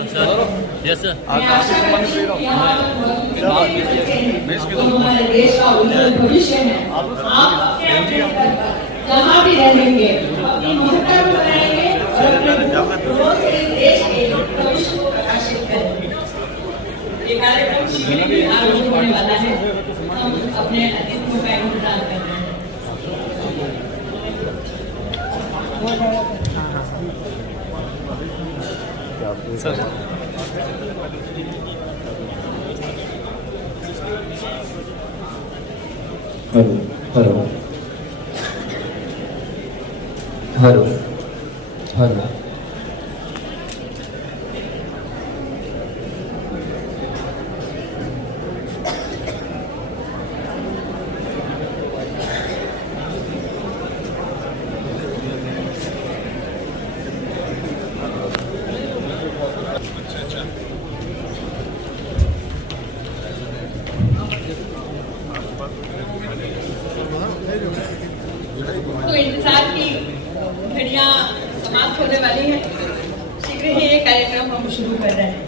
Yes sir. हमारे देश का उज्जवल भविष्य है। आप जहाँ भी रहेंगे अपनी महत्ता को बनाएंगे और अपने देश के भविष्य को प्रकाशित करेंगे। ये कार्यक्रम शीघ्र ही आरंभ होने वाला है। हम अपने अतिथियों का इंतजार कर रहे हैं। सर हेलो हेलो हेलो तो इंतजार की घड़ियां समाप्त होने वाली हैं। शीघ्र ही ये कार्यक्रम हम शुरू कर रहे हैं।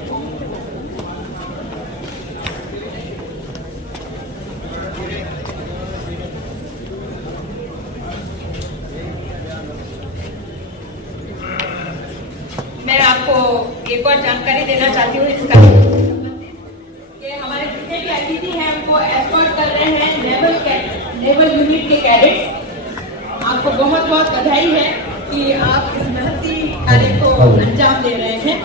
मैं आपको एक और जानकारी देना चाहती हूँ इस कार्यक्रम से संबंधित कि हमारे जितने भी अतिथि हैं उनको एस्कॉर्ट कर रहे हैं नेवल यूनिट के कैडेट्स। आपको बहुत बहुत बधाई है कि आप इस मेहनती कार्य को अंजाम दे रहे हैं।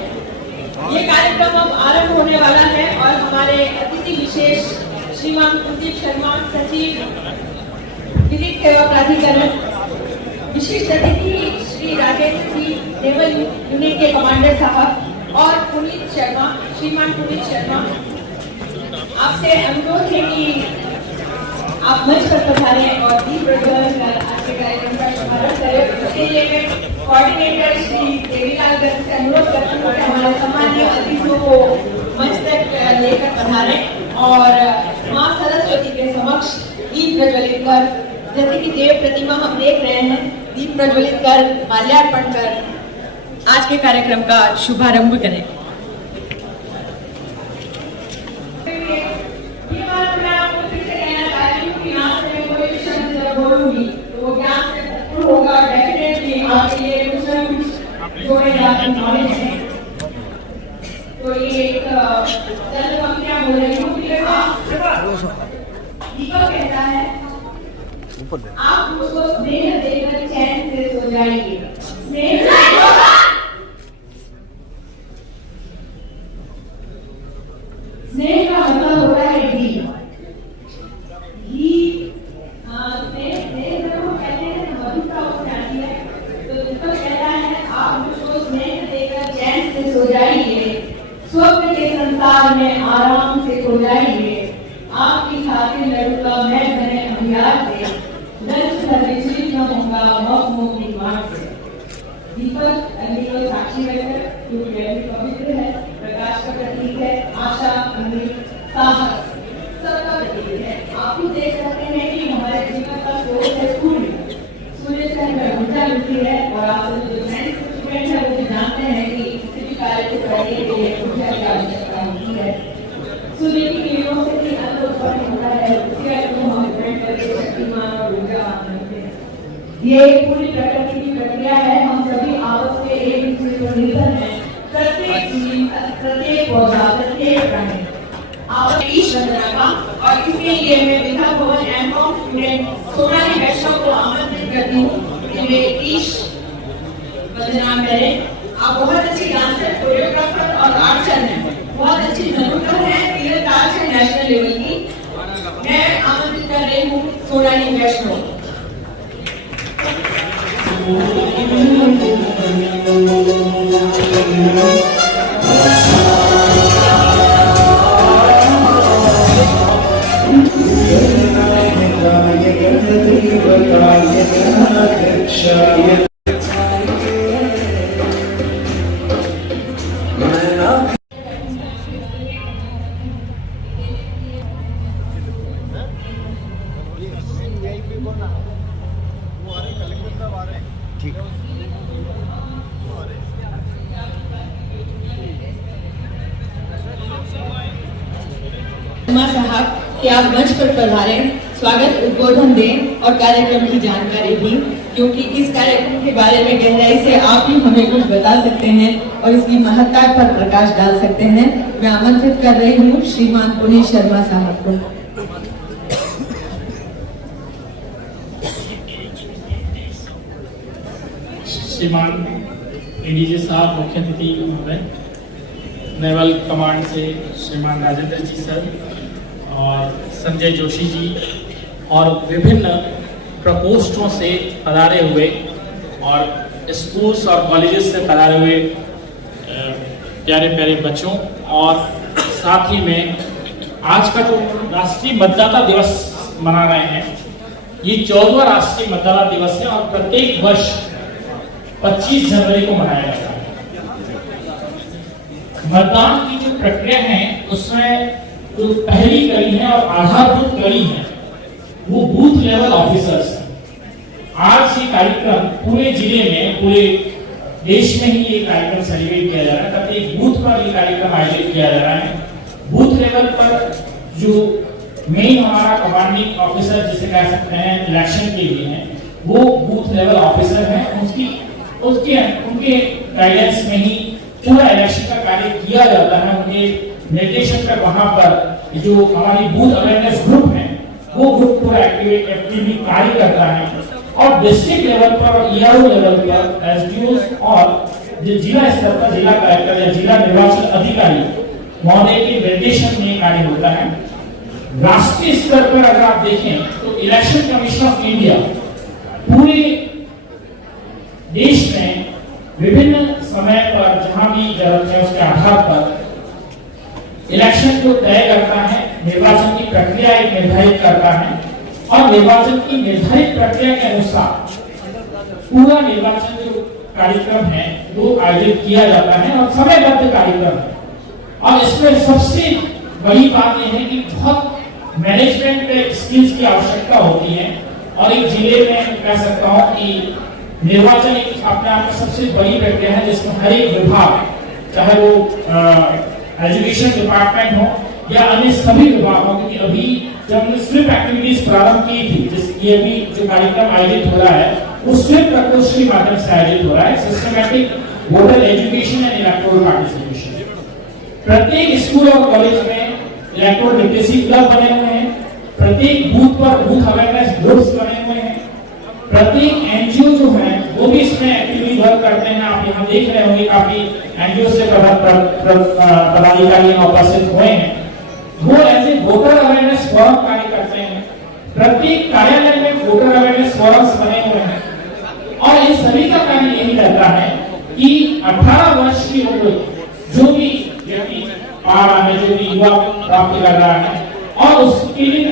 ये कार्यक्रम अब आरंभ होने वाला है और हमारे अतिथि विशेष श्रीमान कुलदीप शर्मा, सचिव विधिक सेवा प्राधिकरण, विशिष्ट अतिथि श्री राजेंद्र जी, नेवल यूनिट के कमांडर साहब और श्रीमान पुनीत शर्मा, आपसे अनुरोध है कि आप मंच पर पधारें और दीप प्रज्वलन कर आज के कार्यक्रम का शुभारंभ करें। इसके लिए मैं कोऑर्डिनेटर श्री देवीलाल गर्ग से अनुरोध करती हूँ कि हमारे सम्मानीय अतिथियों को मंच तक लेकर पधारें और मां सरस्वती के समक्ष दीप प्रज्वलित कर, जैसे कि देव प्रतिमा हम देख रहे हैं, दीप प्रज्वलित कर माल्यार्पण कर आज के कार्यक्रम का शुभारंभ करें। होगा डेफिनेटली आपके लिए कुछ ना कुछ जोड़ेगा नॉलेज है। तो ये एक चल हम क्या बोल रहे हैं दीपक कहता है आप उसको स्नेह देकर चैन से सो जाएंगे। स्नेह का मतलब होता है घी। स्वप्न के संसार में आराम से खो जाएंगे। आपकी खातिर लड़ूंगा मैं बने अंधियार से, लंच भर विचलित न होगा मौसमों की मार से। दीपक अग्नि को साक्षी रहकर क्योंकि पवित्र है, प्रकाश का प्रतीक है, आशा, उम्मीद, साहस सबका प्रतीक है। आप भी देख सकते हैं कि हमारे जीवन का स्रोत है सूर्य। सूर्य से हमें ऊर्जा मिलती है और आप जो साइंस स्टूडेंट है वो भी जानते हैं कि किसी भी कार्य को करने के लिए ऊर्जा की आवश्यकता होती है। सूर्य की किरणों से ही अन्न उत्पन्न होता है, उसी अन्न को हम ग्रहण करके शक्तिमान और ऊर्जा बनते हैं। ये पूरी प्रकृति की प्रक्रिया है। हम सभी आपस में एक दूसरे पर निर्भर हैं। प्रत्येक जीव, प्रत्येक पौधा, प्रत्येक प्राणी आपस ईश वंदना का, और इसके लिए मैं विद्या भवन एमकॉम स्टूडेंट सोनाली वैष्णव को आमंत्रित करती हूँ कि वे ईश वंदना करें। आप बहुत अच्छी डांसर, कोरियोग्राफर और आर्चर हैं, बहुत अच्छी धनुकर हैं, तीरंदाज हैं नेशनल लेवल की। मैं आमंत्रित कर रही हूँ सोनाली वैष्णव। शर्मा साहब कि आप मंच पर पधारें, स्वागत उद्बोधन दें और कार्यक्रम की जानकारी दी, क्योंकि इस कार्यक्रम के बारे में गहराई से आप ही हमें कुछ बता सकते हैं और इसकी महत्ता पर प्रकाश डाल सकते हैं। मैं आमंत्रित कर रही हूँ श्रीमान पुनीत शर्मा साहब को। श्रीमान एडीजे साहब, मुख्य अतिथि महोदय, नेवल कमांड से श्रीमान राजेंद्र जी सर और संजय जोशी जी और विभिन्न प्रकोष्ठों से पधारे हुए और स्कूल्स और कॉलेजेस से पधारे हुए प्यारे प्यारे बच्चों, और साथ ही में आज का जो राष्ट्रीय मतदाता दिवस मना रहे हैं, ये 14वां राष्ट्रीय मतदाता दिवस है और प्रत्येक वर्ष 25 जनवरी को मनाया जाता है। मतदान की जो प्रक्रिया है उसमें जो पहली कड़ी है और आधारभूत कड़ी है वो बूथ लेवल ऑफिसर्स है। आज ये कार्यक्रम पूरे जिले में, पूरे देश में ही ये कार्यक्रम सेलिब्रेट किया जा रहा है। प्रत्येक बूथ पर ये कार्यक्रम आयोजित किया जा रहा है। बूथ लेवल पर जो मेन हमारा कमांडिंग ऑफिसर जिसे कह सकते हैं इलेक्शन के लिए है, वो बूथ लेवल ऑफिसर है। उनके गाइडेंस में ही पूरा इलेक्शन का कार्य किया जाता है। उनके निर्देशन पर वहां पर जो हमारी बूथ अवेयरनेस ग्रुप है वो ग्रुप पूरा एक्टिवली कार्य करता है। और डिस्ट्रिक्ट लेवल पर और ईआरओ लेवल पर एसडीओ और जिला स्तर पर जिला कलेक्टर या जिला निर्वाचन अधिकारी महोदय के निर्देशन में कार्य होता है। राष्ट्रीय स्तर पर अगर आप देखें तो इलेक्शन कमीशन ऑफ इंडिया पूरे देश में विभिन्न समय पर जहां भी जरूरत है उसके आधार पर इलेक्शन को तय करता है, निर्वाचन की प्रक्रिया एक निर्धारित करता है और निर्वाचन की निर्धारित प्रक्रिया के अनुसार पूरा निर्वाचन जो कार्यक्रम है वो आयोजित किया जाता है और समयबद्ध कार्यक्रम है। और इसमें सबसे बड़ी बात यह है कि बहुत मैनेजमेंट स्किल्स की आवश्यकता होती है। और एक जिले में कह सकता हूँ कि निर्वाचन एक अपने आप में सबसे बड़ी प्रक्रिया है जिसमें हर एक विभाग, चाहे वो एजुकेशन डिपार्टमेंट हो या अन्य सभी विभाग हो, क्योंकि अभी जब हमने स्वीप एक्टिविटीज प्रारंभ की थी, जिसकी अभी जो कार्यक्रम आयोजित हो रहा है वो स्वीप प्रकोष्ठ के माध्यम से आयोजित हो रहा है, systematic voter education and electoral participation. प्रत्येक स्कूल और कॉलेज में इलेक्टोरल लिटरेसी क्लब बने हुए हैं, प्रत्येक बूथ पर बूथ अवेयरनेस ग्रुप्स बने हुए हैं, प्रत्येक एनजीओ जो है वो भी इसमें एक्टिवली वर्क करते हैं। आप यहाँ देख रहे होंगे काफी एनजीओ से पदाधिकारी उपस्थित हुए हैं। वो as a voter awareness forum कार्य करते हैं। प्रत्येक कार्यालय में वोटर अवेयरनेस फोरम्स बने हुए हैं और इन सभी का कार्य यही रहता है कि 18 वर्ष की उम्र जो भी व्यक्ति आ रहा है, जो भी युवा प्राप्त कर रहा है, और उसके लिए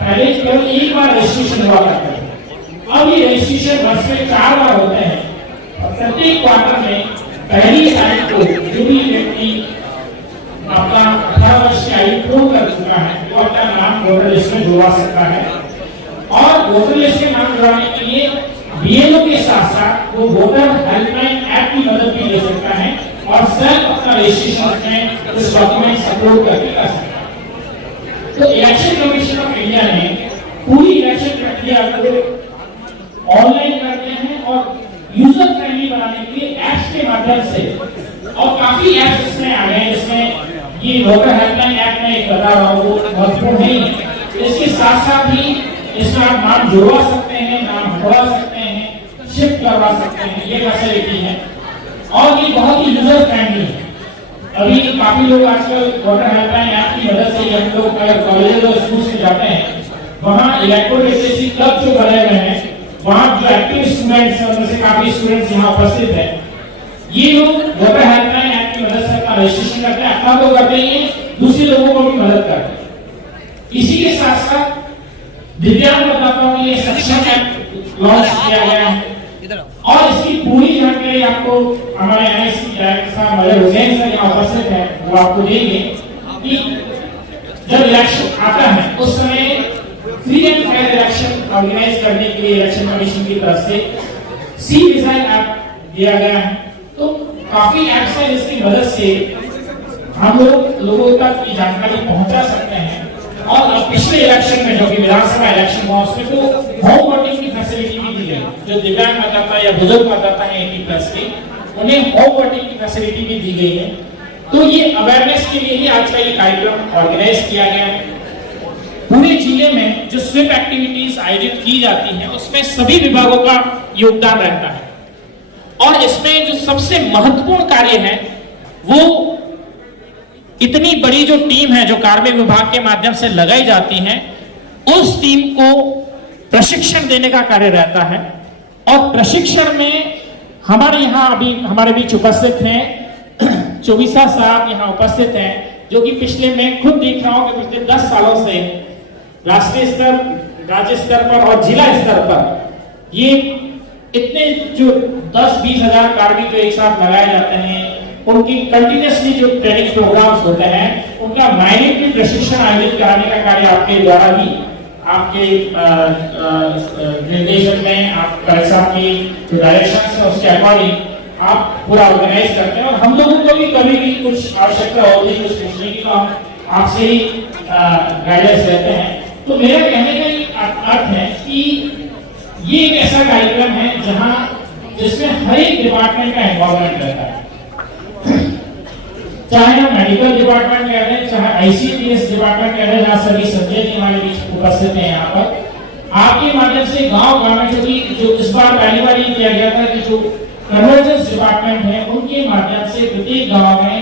पहले केवल एक बार रजिस्ट्रेशन हुआ करता है। अब ये रजिस्ट्रेशन वर्ष में 4 बार होते हैं और प्रत्येक क्वार्टर में पहली तारीख को जो भी व्यक्ति अपना 18 वर्ष की आयु पूर्ण कर चुका है वो अपना नाम वोटर लिस्ट में जुड़वा सकता है। और वोटर लिस्ट में नाम जुड़वाने के लिए बीएलओ के साथ साथ वो वोटर हेल्पलाइन ऐप की मदद भी ले सकता है और स्वयं अपना रजिस्ट्रेशन में उस डॉक्यूमेंट अपलोड करके कर सकता है। तो इलेक्शन कमीशन ऑफ इंडिया ने पूरी इलेक्शन प्रक्रिया को ऑनलाइन करते हैं और यूजर फ्रेंडली बनाने के लिए ऐप्स के माध्यम से, और काफी ऐप्स इसमें आ गए हैं जिसमें ये वोटर हेल्पलाइन ऐप में एक बता रहा हूँ वो महत्वपूर्ण नहीं है। इसके साथ साथ ही इसमें आप नाम जुड़वा सकते हैं, नाम हटवा सकते हैं, शिफ्ट करवा सकते हैं, ये फैसिलिटी है और ये बहुत ही यूजर फ्रेंडली है। अभी काफी लोग आजकल वोटर हेल्पलाइन ऐप की मदद से हम लोग कॉलेज और स्कूल से जाते हैं, वहाँ इलेक्टोरल लिटरेसी क्लब जो बने हुए हैं, वहाँ जो एक्टिव स्टूडेंट्स हैं उनमें से काफी स्टूडेंट्स यहाँ उपस्थित हैं, ये लोग वोटर हेल्पलाइन ऐप की मदद से अपना रजिस्ट्रेशन करते हैं। अपना तो करते ही दूसरे लोगों को भी मदद करते हैं। इसी के साथ साथ दिव्यांग मतदाताओं के लिए सक्षम ऐप लॉन्च किया गया है और इसकी पूरी जानकारी आपको हमारे एनआईसी डायरेक्टर साहब मजहर हुसैन सर यहाँ उपस्थित हैं, वो आपको देंगे कि जब इलेक्शन आता है उस समय free and fair election organise करने के लिए इलेक्शन कमीशन की तरफ से सी डिजाइन ऐप दिया गया है। तो काफी ऐप्स हैं जिसकी मदद से हम लोगों तक ये जानकारी पहुंचा सकते हैं और पिछले इलेक्शन में जो कि विधानसभा इलेक्शन हुआ उसमें तो होम वोटिंग की फैसिलिटी भी दी गई। जो दिव्यांग मतदाता या बुजुर्ग मतदाता है 80+ के, उन्हें होम वोटिंग की फैसिलिटी भी दी गई है। तो ये अवेयरनेस के लिए ही आज का ये कार्यक्रम ऑर्गेनाइज किया गया है। पूरे जिले में जो स्वीप एक्टिविटीज आयोजित की जाती हैं उसमें सभी विभागों का योगदान रहता है, और इसमें जो सबसे महत्वपूर्ण कार्य है वो इतनी बड़ी जो टीम है जो कार्मिक विभाग के माध्यम से लगाई जाती है, उस टीम को प्रशिक्षण देने का कार्य रहता है। और प्रशिक्षण में हमारे यहाँ अभी हमारे बीच उपस्थित हैं चौबीसा साहब यहाँ उपस्थित हैं, जो कि पिछले मैं खुद देख रहा हूं कि पिछले 10 सालों से राष्ट्रीय स्तर, राज्य स्तर पर और जिला स्तर पर ये इतने जो 10-20 हजार कार्मिक जो एक साथ लगाए जाते हैं, उनकी कंटिन्यूसली जो ट्रेनिंग प्रोग्राम्स होते हैं, उनका माइनेटरी प्रशिक्षण आयोजित कराने का कार्य आपके द्वारा ही, आपके निर्देशन में, आप साहब की जो डायरेक्शन है उसके अकॉर्डिंग आप पूरा ऑर्गेनाइज करते हैं। और हम लोगों को भी कभी भी कुछ आवश्यकता होती है, कुछ पूछने की, तो हम आपसे ही गाइडेंस लेते हैं। तो मेरा कहने का अर्थ है कि ये एक ऐसा कार्यक्रम है जहां जिसमें हर एक डिपार्टमेंट का इन्वॉल्वमेंट रहता है, चाहे हम मेडिकल डिपार्टमेंट कह रहे हैं, चाहे आईसीडीएस डिपार्टमेंट कह रहे हैं, जहां सभी संजय जी हमारे बीच उपस्थित हैं। यहाँ पर आपके माध्यम से गांव में जो इस बार पहली बार ये किया गया था कि जो कन्वर्जेंस डिपार्टमेंट है उनके माध्यम से प्रत्येक गांव में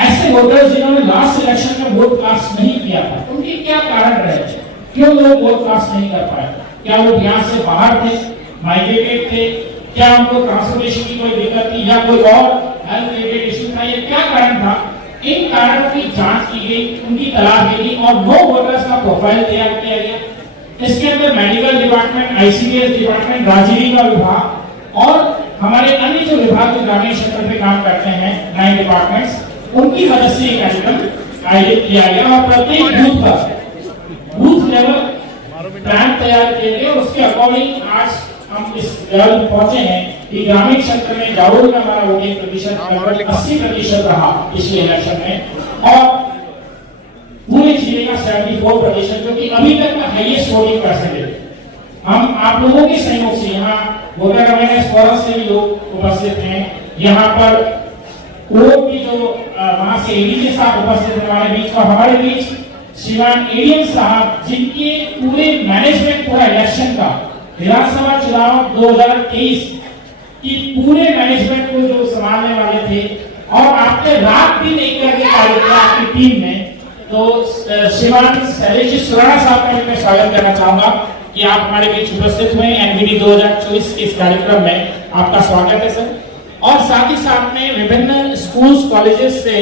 ऐसे वोटर्स जिन्होंने लास्ट इलेक्शन में वोट कास्ट नहीं किया था, उनके क्या कारण रहे थे, क्यों लोग वोट कास्ट नहीं कर पाए? क्या वो बिहार से बाहर थे, माइग्रेटेड थे, क्या उनको ट्रांसपोर्टेशन की कोई दिक्कत थी, या कोई और हेल्थ रिलेटेड इशू था, ये क्या कारण था? इन कारणों की जांच की गई, उनकी तलाश की गई और 9 वोटर्स का प्रोफाइल तैयार किया गया। इसके अंदर मेडिकल डिपार्टमेंट, आईसीडीएस डिपार्टमेंट, राजनीति का विभाग और हमारे अन्य जो विभाग जो ग्रामीण क्षेत्र में काम करते हैं 9 डिपार्टमेंट्स, उनकी मदद से ये कार्यक्रम आयोजित किया गया। और प्रत्येक बूथ पर बूथ लेवल प्लान तैयार किए गए, उसके अकॉर्डिंग आज हम इस लेवल पर पहुंचे हैं कि ग्रामीण क्षेत्र में जागरूक में हमारा वोटिंग प्रतिशत लगभग 80% रहा पिछले इलेक्शन में, और पूरे जिले का 74%, जो कि अभी तक का हाईएस्ट वोटिंग परसेंटेज। हम आप लोगों के सहयोग से, यहाँ वोटर अवेयरनेस फोरम से भी लोग उपस्थित हैं, यहाँ पर कोर्ट की जो वहां से एडीजी साहब उपस्थित हैं हमारे बीच, और हमारे बीच श्रीमान एडीएम साहब, जिनके पूरे मैनेजमेंट पूरा इलेक्शन का विधानसभा चुनाव 2023 की पूरे मैनेजमेंट को जो संभालने वाले थे, और आपने रात भी नहीं करके कार्य किया आपकी टीम में। तो श्रीमान शैलेश जी सुराणा साहब का मैं स्वागत करना चाहूंगा कि आप हमारे बीच उपस्थित हुए एनवीडी 2024 के इस कार्यक्रम में, आपका स्वागत है सर। और साथ ही साथ में विभिन्न स्कूल्स, कॉलेजेस से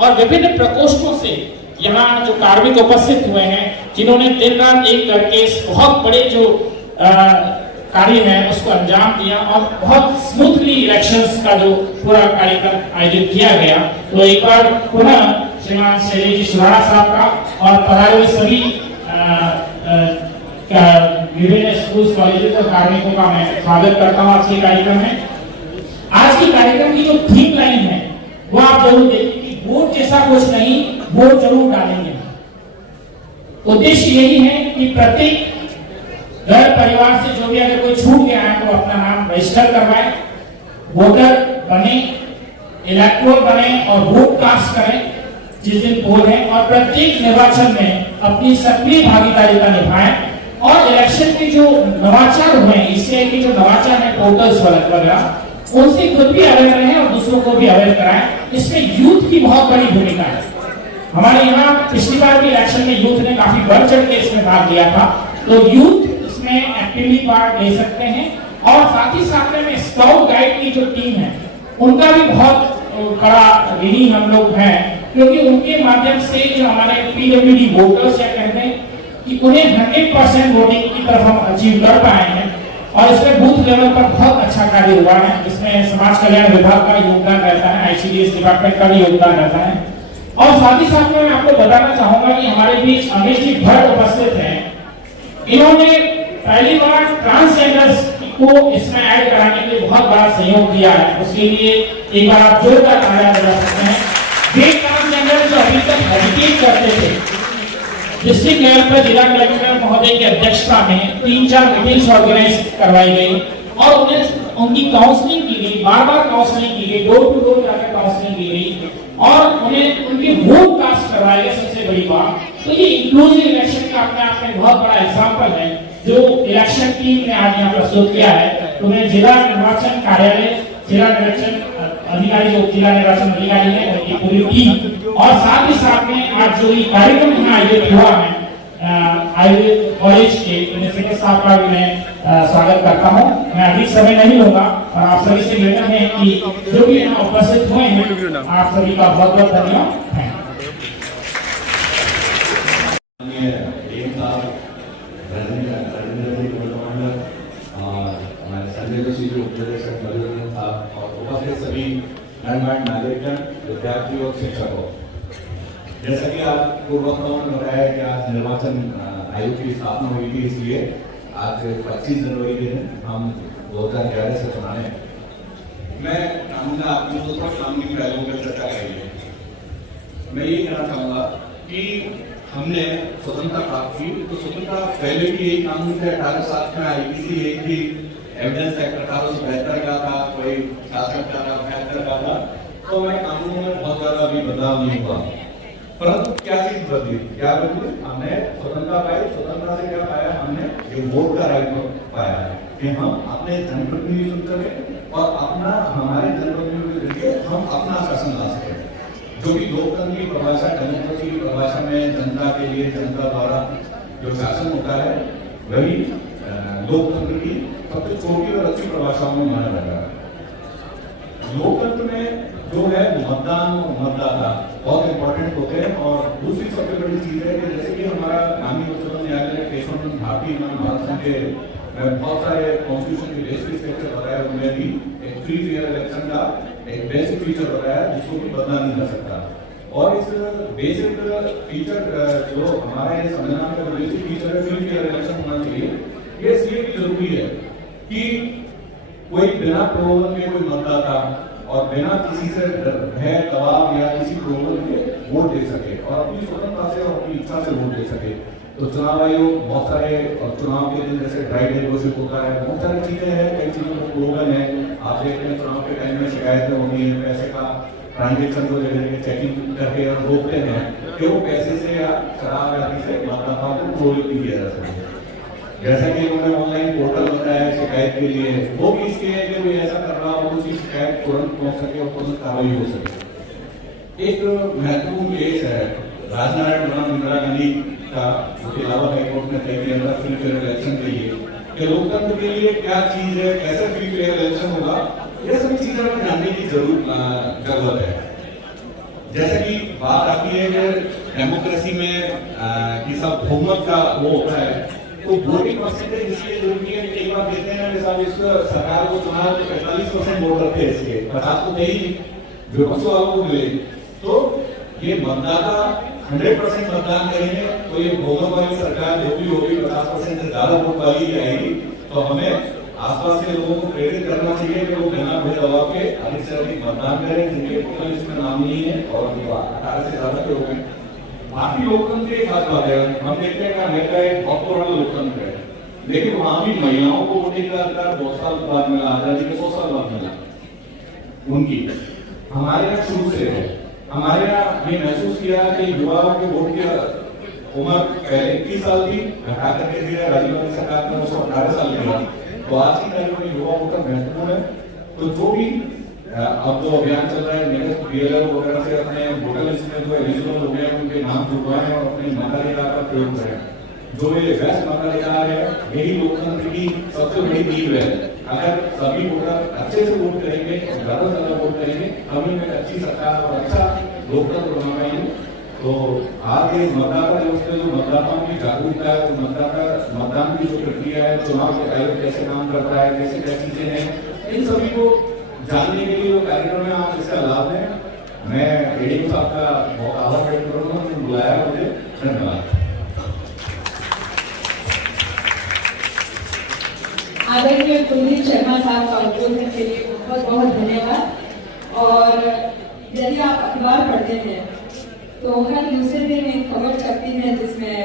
और विभिन्न प्रकोष्ठों से यहाँ जो कार्मिक उपस्थित हुए हैं, जिन्होंने दिन रात एक करके इस बहुत बड़े जो कार्य है उसको अंजाम दिया, और बहुत स्मूथली इलेक्शंस का जो पूरा कार्यक्रम आयोजित किया गया। तो एक बार पुनः श्रीमान शैलेश जी सुराणा साहब का और पधारे हुए सभी विभिन्न स्कूल, कॉलेजेस और कार्मिकों का मैं स्वागत करता हूँ आज के कार्यक्रम में। आज के कार्यक्रम की जो थीम लाइन है वो आप जरूर देखिए कि वोट जैसा कुछ नहीं, वोट जरूर डालेंगे। उद्देश्य यही है कि प्रत्येक घर परिवार से जो भी अगर कोई छूट गया है तो अपना नाम रजिस्टर करवाए, वोटर बने, इलेक्टोरल बने और वोट कास्ट करें जिस दिन पोल है, और प्रत्येक निर्वाचन में अपनी सक्रिय भागीदारी निभाएं। और इलेक्शन के जो नवाचार हुए हैं, इससे कि जो नवाचार है पोर्टल्स वगैरह, उनसे खुद भी अवेयर रहें और दूसरों को भी अवेयर कराएं। इसमें यूथ की बहुत बड़ी भूमिका है। हमारे यहाँ पिछली बार भी इलेक्शन में यूथ ने काफी बढ़ चढ़ के इसमें भाग लिया था, तो यूथ इसमें एक्टिवली पार्ट ले सकते हैं। और साथ ही साथ में स्काउट गाइड की जो टीम है उनका भी बहुत बड़ा ऋणी हम लोग हैं, क्योंकि उनके माध्यम से जो हमारे पीडब्ल्यूडी वोटर्स या कहते हैं कि उन्हें 100% वोटिंग की तरफ हम अचीव कर पाए हैं। और इसमें बूथ लेवल पर बहुत अच्छा कार्य हुआ है। इसमें समाज कल्याण विभाग का योगदान रहता है, आईसीडीएस डिपार्टमेंट का भी योगदान रहता है। और साथ ही साथ में मैं आपको बताना चाहूंगा कि हमारे बीच अमित जी भट्ट उपस्थित हैं। इन्होंने पहली बार ट्रांसजेंडर्स को इसमें ऐड कराने के लिए बहुत बड़ा सहयोग दिया है। उसके लिए एक बार आप जोरदार तालियां बजा सकते हैं। वे ट्रांसजेंडर जो अभी तक हेजिटेट करते थे, डिस्ट्रिक्ट लेवल पर जिला कलेक्टर महोदय की अध्यक्षता में 3-4 मीटिंग्स ऑर्गेनाइज करवाई गई और उन्हें उनकी काउंसलिंग की गई, बार-बार काउंसलिंग की गई, डोर टू डोर जाकर काउंसलिंग की गई और उन्हें उनके वोट कास्ट करवाए गए। सबसे बड़ी बात तो ये इंक्लूसिव इलेक्शन का अपने आप में बहुत बड़ा एग्जाम्पल है जो इलेक्शन टीम ने आज यहाँ प्रस्तुत किया है। उन्हें जिला निर्वाचन कार्यालय, जिला निर्वाचन अधिकारी जो जिला निर्वाचन अधिकारी है उनकी पूरी टीम और साथ ही साथ में आज जो ये कार्यक्रम यहाँ आयोजित हुआ है आयुर्वेद कॉलेज के प्रिंसिपल साहब का भी मैं स्वागत करता हूँ। मैं अधिक समय नहीं लूंगा और आप सभी से निवेदन है कि जो भी यहाँ उपस्थित हुए हैं आप सभी का बहुत बहुत धन्यवाद। सभी विद्यार्थी और शिक्षकों, जैसा कि आप पूर्वोत्तम ने बताया कि आज निर्वाचन आयोग की स्थापना हुई थी, इसलिए आज 25 जनवरी के दिन हम 2011 से मनाने। मैं चाहूंगा आप लोगों को कानूनी पहलुओं पर चर्चा करेंगे। मैं ये कहना चाहूंगा कि हमने स्वतंत्रता प्राप्त की तो स्वतंत्रता पहले भी यही कानून थे 1860 में आईपीसी एक भी एविडेंस एक्ट 1872 का था, कोई 66 का था, 72 का था। तो मैं कानूनों में बहुत ज्यादा अभी बदलाव नहीं हुआ, परंतु क्या चीज बदली? क्या बदली? हमने स्वतंत्रता पाई। स्वतंत्रता से क्या पाया? हमने ये वोट का राइट पाया है कि हम अपने जनप्रतिनिधि चुन सके और अपना हमारे जनप्रतिनिधि के जरिए हम अपना शासन ला सके। जो भी लोकतंत्र की परिभाषा, डेमोक्रेसी की परिभाषा में जनता के लिए जनता द्वारा जो शासन होता है वही लोकतंत्र की सबसे छोटी और अच्छी परिभाषाओं में माना जाता है। लोकतंत्र में जो है मतदान और मतदाता बहुत इंपॉर्टेंट होते हैं। और दूसरी सबसे बड़ी चीज है कि जैसे कि हमारा माननीय उच्चतम न्यायालय ने केशवानंद भारती भारत संघ के बहुत सारे कॉन्स्टिट्यूशन के बेसिक स्ट्रक्चर बताया, उनमें भी एक फ्री फेयर इलेक्शन का एक बेसिक फीचर बताया जिसको भी बदला नहीं जा सकता। और इस बेसिक फीचर जो हमारे संविधान का बेसिक फीचर है, फ्री फेयर इलेक्शन होना चाहिए। ये इसलिए भी जरूरी है कि कोई बिना प्रलोभन के कोई मतदाता और बिना किसी से भय, दबाव या किसी प्रलोभन के वोट दे सके और अपनी स्वतंत्रता से और अपनी इच्छा से वोट दे सके। तो चुनाव आयोग बहुत सारे चुनाव के दिन जैसे ड्राई डे घोषित होता है, बहुत सारी चीजें हैं, कई चीजों का प्रलोभन है। आप देखते हैं चुनाव के टाइम में शिकायतें होती है, पैसे का ट्रांजेक्शन को लेकर चेकिंग करके और रोकते हैं कि वो पैसे से या शराब या किसी मतदाताओं को प्रलोभित किया जा सके। जैसा कि उन्होंने ऑनलाइन पोर्टल बताया शिकायत के लिए, वो भी इसके है कि कोई ऐसा कर रहा हो उसकी शिकायत तुरंत पहुंच सके और तुरंत कार्रवाई हो सके। एक महत्वपूर्ण केस है राजनारायण बनाम इंदिरा गांधी का, उसके अलावा हाईकोर्ट ने तय किया फ्री फेयर इलेक्शन के लिए कि लोकतंत्र के लिए क्या चीज है, कैसे फ्री फेयर इलेक्शन होगा, ये सभी चीजें हमें जानने की जरूरत है। जैसे कि बात आती है कि डेमोक्रेसी में कि सब बहुमत का वो होता है, तो वोटिंग परसेंटेज इसलिए जरूरी है कि एक बार देखते हैं जैसा इस सरकार को चुना तो 45% वोट करते हैं, इसके 50 तो नहीं विपक्ष वालों को मिले। तो ये मतदाता 100% मतदान करेंगे तो ये बहुमत वाली सरकार जो भी होगी 50% से ज्यादा वोट वाली ही आएगी। तो हमें आसपास के लोगों को प्रेरित करना चाहिए कि वो बिना भेदभाव के अधिक से अधिक मतदान करें जिनके टोटल इसमें नाम नहीं है और 18 से ज्यादा के हो गए। भारतीय लोकतंत्र की खास बात है, हम देखते हैं कि अमेरिका एक बहुत पुराना लोकतंत्र है, लेकिन वहां भी महिलाओं को वोटिंग का अधिकार बहुत साल बाद मिला, आजादी के 100 साल बाद मिला उनकी। हमारे यहाँ शुरू से है, हमारे यहाँ ये महसूस किया कि युवाओं के वोट की उम्र पहले 21 साल थी, घटा करके दिया राजीव गांधी सरकार ने उसको 18 साल किया। तो आज की तारीख में युवा वोटर महत्वपूर्ण है। तो जो भी अब जो अभियान चल रहा है बीएलओ वगैरह से अपने वोटर लिस्ट में जो एलिजिबल हो गए उनके नाम जुड़वाएं और अपने मताधिकार का प्रयोग करें। जो ये वैध मताधिकार है यही लोकतंत्र की सबसे बड़ी नींव है। अगर सभी वोटर अच्छे से वोट करेंगे, ज्यादा से ज्यादा वोट करेंगे, हम एक अच्छी सरकार और अच्छा लोकतंत्र बना पाएंगे। तो आज ये मतदाता दिवस पे जो मतदाताओं की जागरूकता है, तो मतदान की जो प्रक्रिया है, चुनाव आयोग कैसे काम करता है, कैसे क्या चीजें हैं, इन सभी को जानने के लिए वो कार्यक्रम में आप इसका लाभ लें। मैं एडीएम साहब का बहुत आभार व्यक्त करूंगा, उन्होंने बुलाया मुझे। धन्यवाद। आदरणीय कुलदीप शर्मा साहब का उद्बोधन के लिए बहुत बहुत धन्यवाद। और यदि आप अखबार पढ़ते हैं तो हर दूसरे दिन एक खबर छपती है जिसमें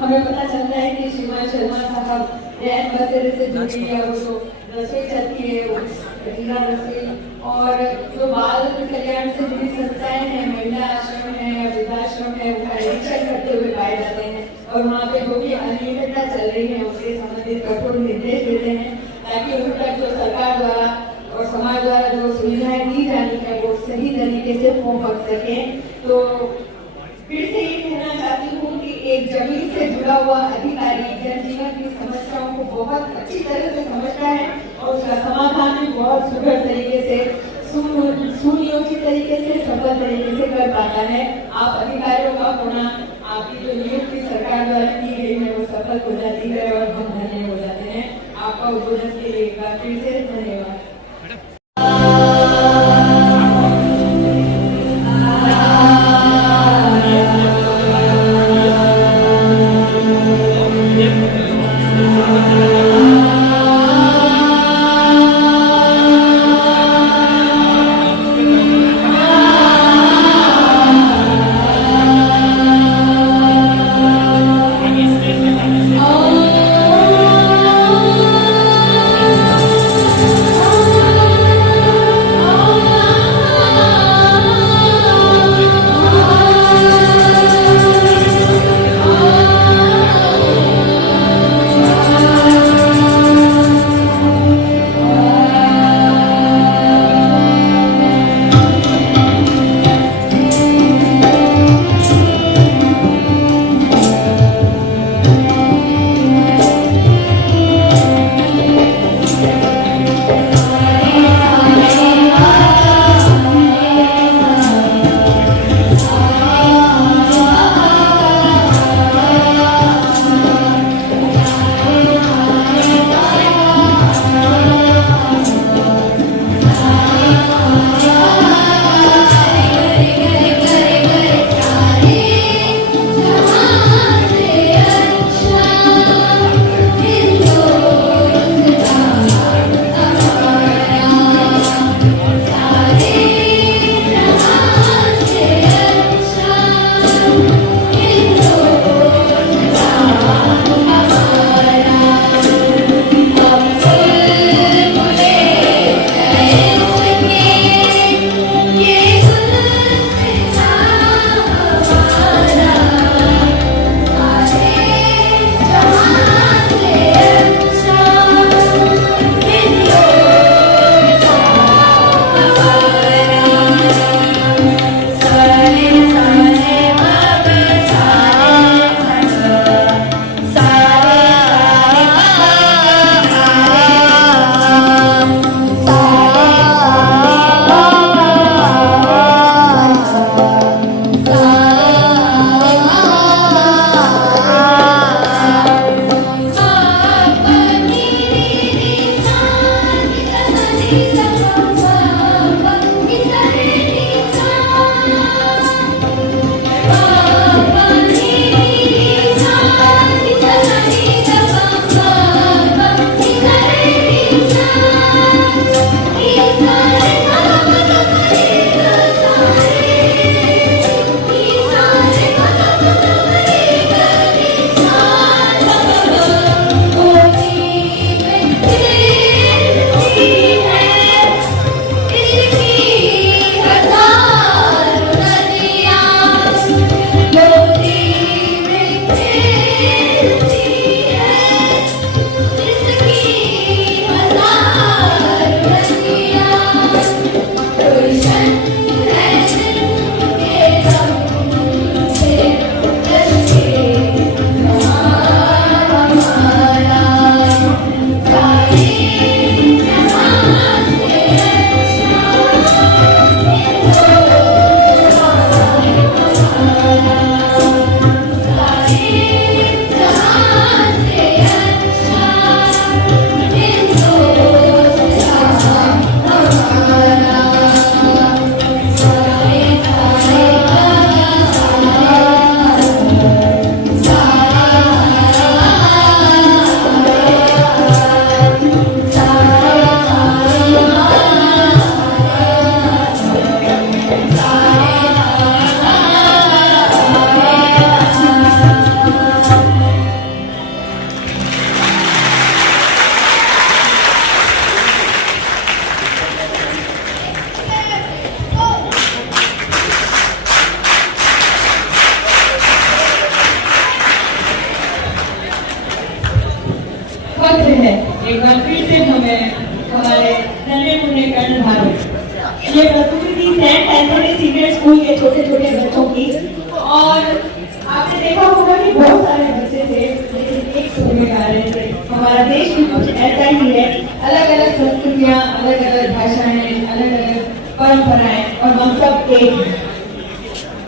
हमें पता चलता है कि श्रीमान शर्मा साहब रैन बसेरे से जुड़ी है, वो जो रसोई चलती है उस कटीला रसोई, और जो बाल कल्याण से जुड़ी संस्थाएं हैं, महिला आश्रम है, वृद्धाश्रम है, उनका निरीक्षण करते हुए पाए जाते हैं और वहाँ पे जो भी अनियमितता चल रही है उसके संबंधित कठोर निर्देश देते हैं ताकि उन तक जो सरकार द्वारा और समाज द्वारा जो सुविधाएं दी जानी है वो सही तरीके से पहुंच सके। तो फिर से ये कहना चाहती हूँ कि एक जमीन से जुड़ा हुआ अधिकारी जनजीवन की समस्याओं को बहुत अच्छी तरह से समझता है और उसका समाधान भी बहुत सुघड़ तरीके से सुनियोजित तरीके से सफल तरीके से कर पाता है। आप अधिकारियों का होना, आपकी जो नियुक्ति सरकार द्वारा की गई है वो सफल हो जाती है और हम धन्य हो जाते हैं। आपका उद्बोधन के लिए एक बार फिर से धन्यवाद। आगे स्टेज पे जाने से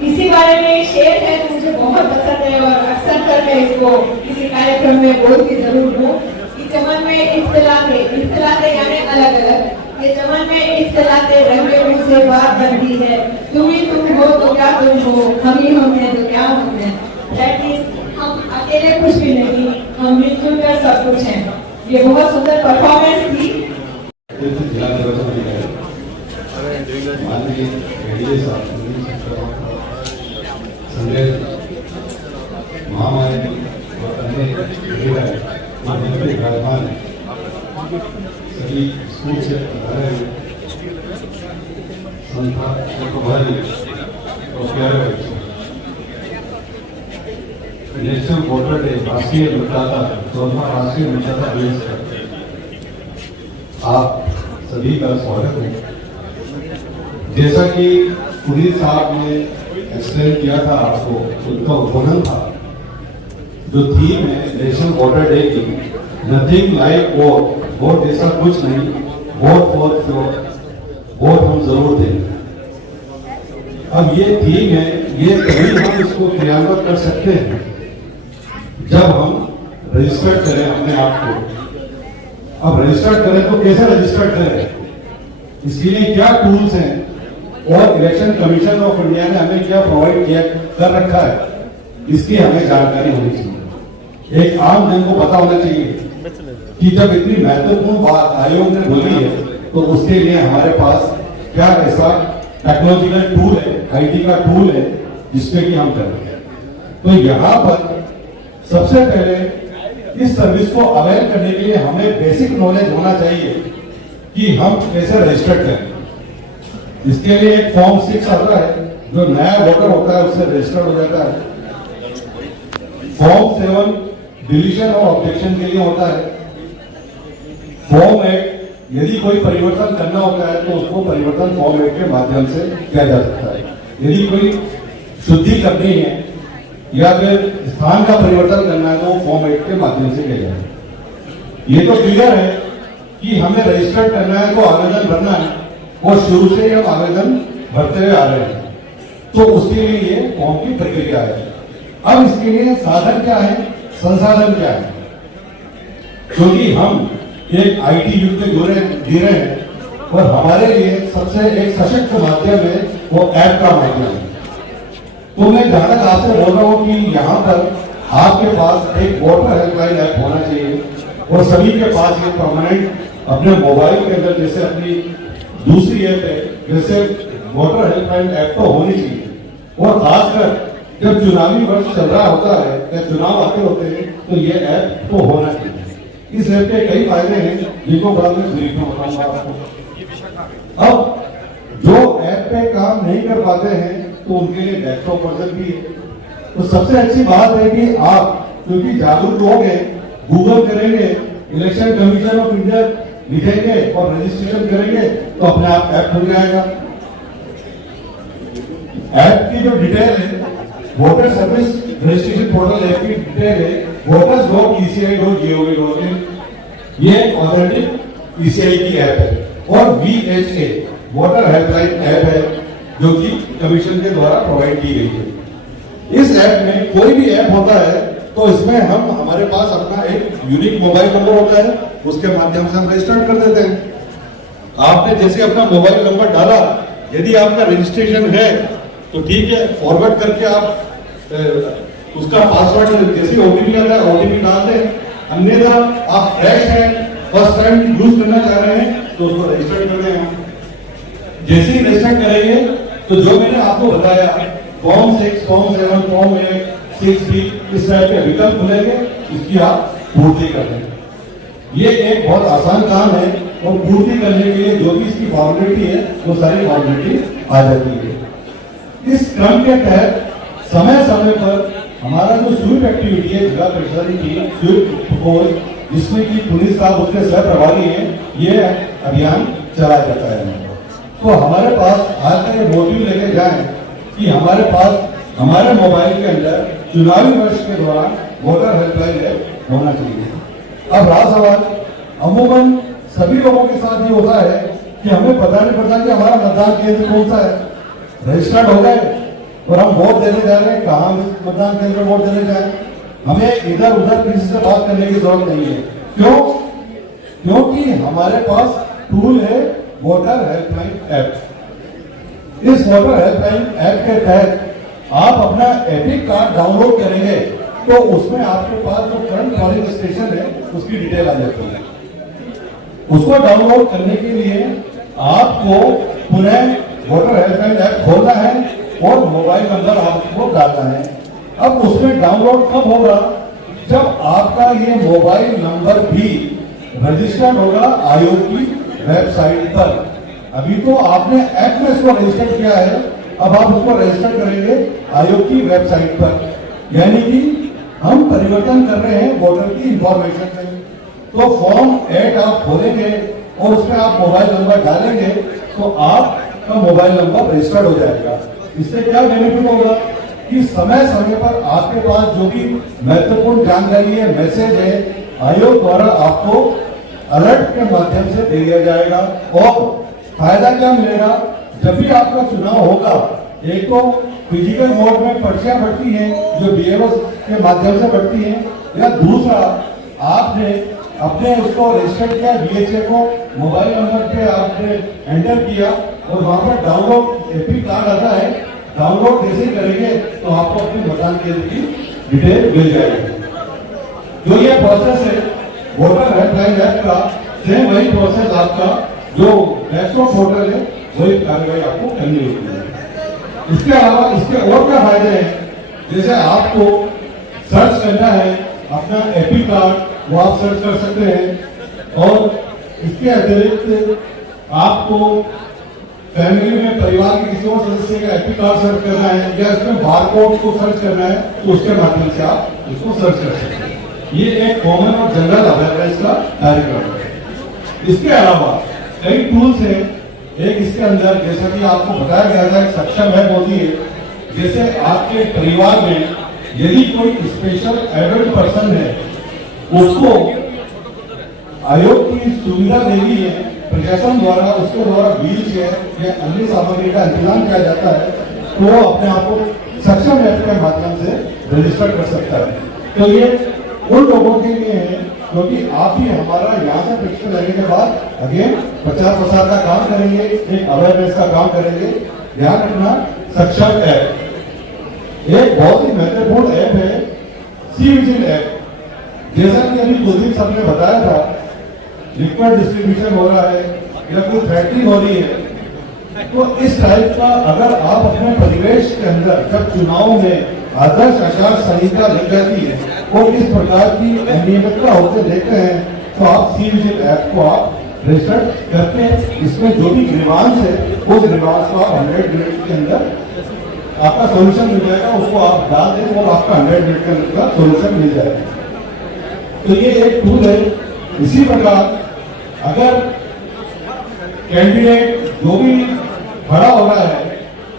इसी बारे में एक शेर है जो मुझे बहुत पसंद है और अक्सर कर मैं इसको किसी कार्यक्रम में बोलती जरूर हूँ कि चमन में इख्तिलाते यानी अलग अलग, ये चमन में इख्तिलाते रंगे मुँह से बात बनती है, तुम ही तुम हो तो क्या तुम हो, हम ही हम हैं तो क्या हम हैं। दैट इज हम अकेले कुछ भी नहीं, हम मिलजुल कर सब कुछ हैं। ये बहुत सुंदर परफॉर्मेंस थी। महामारी और अन्य सभी स्कूल से संस्था और प्यारे बच्चों, नेशनल वोटर डे राष्ट्रीय मतदाता 14वां राष्ट्रीय मतदाता दिवस का आप सभी का स्वागत है। जैसा कि पुनीत साहब ने एक्सप्लेन किया था आपको, उनका उद्बोधन था, जो थीम है नेशनल वोटर डे की, नथिंग लाइक वोट जैसा कुछ नहीं, वोट फॉर श्योर, वोट हम जरूर दें। अब ये थीम है, ये तभी हम इसको क्रियान्वित कर सकते हैं जब हम रजिस्टर करें अपने आप को। अब रजिस्टर करें तो कैसे रजिस्टर करें, इसके लिए क्या टूल्स हैं और इलेक्शन कमीशन ऑफ इंडिया ने हमें क्या प्रोवाइड किया कर रखा है, इसकी हमें जानकारी होनी चाहिए। एक आम जन को पता होना चाहिए कि जब इतनी महत्वपूर्ण बात आयोग ने बोली है तो उसके लिए हमारे पास क्या ऐसा टेक्नोलॉजिकल टूल है, आईटी का टूल है जिसपे कि हम करें। तो यहाँ पर सबसे पहले इस सर्विस को अवेल करने के लिए हमें बेसिक नॉलेज होना चाहिए कि हम कैसे रजिस्टर करें। इसके लिए एक फॉर्म 6 आता है, जो नया वोटर होता है उससे रजिस्टर्ड हो जाता है। फॉर्म 7 डिलीशन और ऑब्जेक्शन के लिए होता है। फॉर्म 8 यदि कोई परिवर्तन करना होता है तो उसको परिवर्तन फॉर्म 8 के माध्यम से किया जा सकता है। यदि कोई शुद्धि करनी है या फिर स्थान का परिवर्तन करना है तो फॉर्म 8 के माध्यम से किया जाए। ये तो क्लियर है कि हमें रजिस्टर करना है तो आवेदन भरना है और शुरू से ही हम आवेदन भरते हुए आ रहे हैं, तो उसके लिए ये फॉर्म की प्रक्रिया है। अब इसके लिए साधन क्या है, संसाधन क्या है, क्योंकि हम एक आईटी युग में जी रहे हैं और हमारे लिए सबसे एक सशक्त माध्यम है वो ऐप का माध्यम है। तो मैं जहां तक आपसे बोल रहा हूं कि यहाँ पर आपके पास एक वोटर हेल्पलाइन ऐप होना चाहिए और सभी के पास ये परमानेंट अपने मोबाइल के अंदर जैसे अपनी दूसरी ऐप है वैसे वोटर हेल्पलाइन ऐप तो होनी चाहिए। और खासकर जब चुनावी वर्ष चल रहा होता है या चुनाव आते होते हैं तो ये ऐप तो होना चाहिए। इस ऐप के कई फायदे हैं जिनको बाद में ब्रीफ में बताऊंगा आपको। अब जो ऐप पे काम नहीं कर पाते हैं तो उनके लिए डेस्कटॉप वर्जन भी है। तो सबसे अच्छी बात है कि आप क्योंकि जागरूक लोग हैं, गूगल करेंगे, इलेक्शन कमीशन ऑफ इंडिया लिखेंगे और रजिस्ट्रेशन करेंगे तो अपने आप ऐप खुल जाएगा। ऐप की जो डिटेल है, voter service registration portal app की डिटेल है voters.eci.gov.in, ये ऑथेंटिक ईसीआई की ऐप है। और VHA वोटर हेल्पलाइन ऐप है जो कि कमीशन के द्वारा प्रोवाइड की गई है। इस ऐप में कोई भी ऐप होता है तो इसमें हम हमारे पास अपना एक यूनिक मोबाइल नंबर होता है, उसके माध्यम से हम रजिस्टर कर देते हैं। आपने जैसे अपना मोबाइल नंबर डाला, यदि आपका रजिस्ट्रेशन है तो ठीक है, फॉरवर्ड करके आप उसका पासवर्ड जैसे ओटीपी आता है ओटीपी डाल दें। अन्यथा आप फ्रेश हैं, फर्स्ट टाइम यूज करना चाह रहे हैं तो उसको रजिस्टर कर दें। जैसे ही रजिस्टर करेंगे तो जो मैंने आपको बताया फॉर्म 6, फॉर्म 7, फॉर्म 8, 6B इस तरह के विकल्प खुलेंगे, इसकी आप पूर्ति कर दें। ये एक बहुत आसान काम है और पूर्ति करने के लिए जो भी इसकी फॉर्मेलिटी है वो सारी फॉर्मेलिटी आ जाती है। इस क्रम के तहत समय समय पर हमारा जो स्वीप एक्टिविटी है जिला परिषद की स्वीप फोर्स, जिसमें कि पुलिस साहब उसके सह प्रभारी हैं, ये अभियान चलाया जाता है। तो हमारे पास आज का ये मोटिव लेके जाए कि हमारे पास हमारे मोबाइल के अंदर चुनावी वर्ष के दौरान वोटर हेल्पलाइन ऐप होना चाहिए। अब रहा सवाल, अमूमन सभी लोगों के साथ ये होता है कि हमें पता नहीं पड़ता कि हमारा मतदान केंद्र कौन सा है। रजिस्टर्ड हो गए और हम वोट देने जा रहे हैं, कहाँ मतदान केंद्र वोट देने जा रहे हैं, हमें इधर उधर किसी से बात करने की जरूरत नहीं है। क्यों? क्योंकि हमारे पास टूल है वोटर हेल्पलाइन ऐप। इस वोटर हेल्पलाइन ऐप के तहत आप अपना एपिक कार्ड डाउनलोड करेंगे तो उसमें आपके पास जो करंट पोलिंग स्टेशन है उसकी डिटेल आ जाती है। उसको डाउनलोड करने के लिए आपको पुनः वोटर हेल्पलाइन ऐप खोलना है और मोबाइल नंबर आपको डालना है। अब उसमें डाउनलोड कब होगा? जब आपका ये मोबाइल नंबर भी रजिस्टर्ड होगा आयोग की वेबसाइट पर। अभी तो आपने ऐप में इसको रजिस्टर किया है, अब आप उसको रजिस्टर करेंगे आयोग की वेबसाइट पर। यानी कि हम परिवर्तन कर रहे हैं वोटर की इंफॉर्मेशन में। तो फॉर्म 8 आप खोलेंगे और उसमें आप मोबाइल नंबर डालेंगे तो आपका मोबाइल नंबर रजिस्टर्ड हो जाएगा। इससे क्या बेनिफिट होगा कि समय समय पर आपके पास जो भी महत्वपूर्ण जानकारी है, मैसेज है, आयोग द्वारा आपको अलर्ट के माध्यम से दे दिया जाएगा। और फायदा क्या मिलेगा? जब भी आपका चुनाव होगा, एक तो फिजिकल मोड में पर्चियां बढ़ती हैं जो बीएलओ के माध्यम से बढ़ती हैं, या दूसरा आपने अपने उसको रजिस्टर किया बीएचए को, मोबाइल नंबर पे आपने एंटर किया और वहां पर डाउनलोड एपी कार्ड आता है, डाउनलोड जैसे ही करेंगे तो आपको अपने मतदान केंद्र की डिटेल मिल जाएगी। जो ये प्रोसेस है वोटर हेल्पलाइन ऐप का, सेम वही प्रोसेस आपका जो डेस्कटॉप पोर्टल है वही कार्रवाई आपको करनी होती है। इसके अलावा इसके और क्या फायदे हैं? जैसे आपको सर्च करना है अपना एपी कार्ड, वो आप सर्च कर सकते हैं। और इसके अतिरिक्त आपको फैमिली में परिवार के किसी और सदस्य का एपी कार्ड सर्च करना है या इसमें बारकोड को सर्च करना है तो उसके माध्यम से आप उसको सर्च कर सकते हैं। ये एक कॉमन और जनरल अवेयरनेस का कार्यक्रम है। इसके अलावा कई टूल्स हैं। एक इसके अंदर जैसा कि आपको बताया गया था सक्षम ऐप होती है। जैसे आपके परिवार में यदि कोई स्पेशल एबल्ड पर्सन है, उसको आयोग की सुविधा देनी है, प्रशासन द्वारा उसके द्वारा व्हील चेयर या अन्य सामग्री का इंतजाम किया जाता है, तो वो अपने आप को सक्षम ऐप के माध्यम से रजिस्टर कर सकता है। तो ये उन लोगों के लिए है क्योंकि आप भी हमारा यहाँ से प्रशिक्षण लेने के बाद अगेन 50 प्रसार का काम करेंगे, एक अवेयरनेस का काम करेंगे। ध्यान रखना, सक्षम ऐप एक बहुत ही महत्वपूर्ण ऐप है, सी विजिल ऐप। जैसा कि अभी कुलदीप सर ने बताया था, लिक्विड डिस्ट्रीब्यूशन हो रहा है या कोई फैक्ट्री हो रही है, तो इस टाइप का अगर आप अपने परिवेश के अंदर जब चुनाव में आदर्श आचार संहिता लग जाती है और इस प्रकार की अनियमितता होते देखते हैं तो आप सी विजिल ऐप को आप रजिस्टर करके इसमें जो भी ग्रीवांस है उस ग्रीवांस को आप 100 मिनट के अंदर आपका सोल्यूशन मिल जाएगा, उसको आप डाल दें और आपका 100 मिनट के अंदर का सोल्यूशन मिल जाएगा। तो ये एक टूल है। इसी प्रकार अगर कैंडिडेट जो भी खड़ा हो रहा है,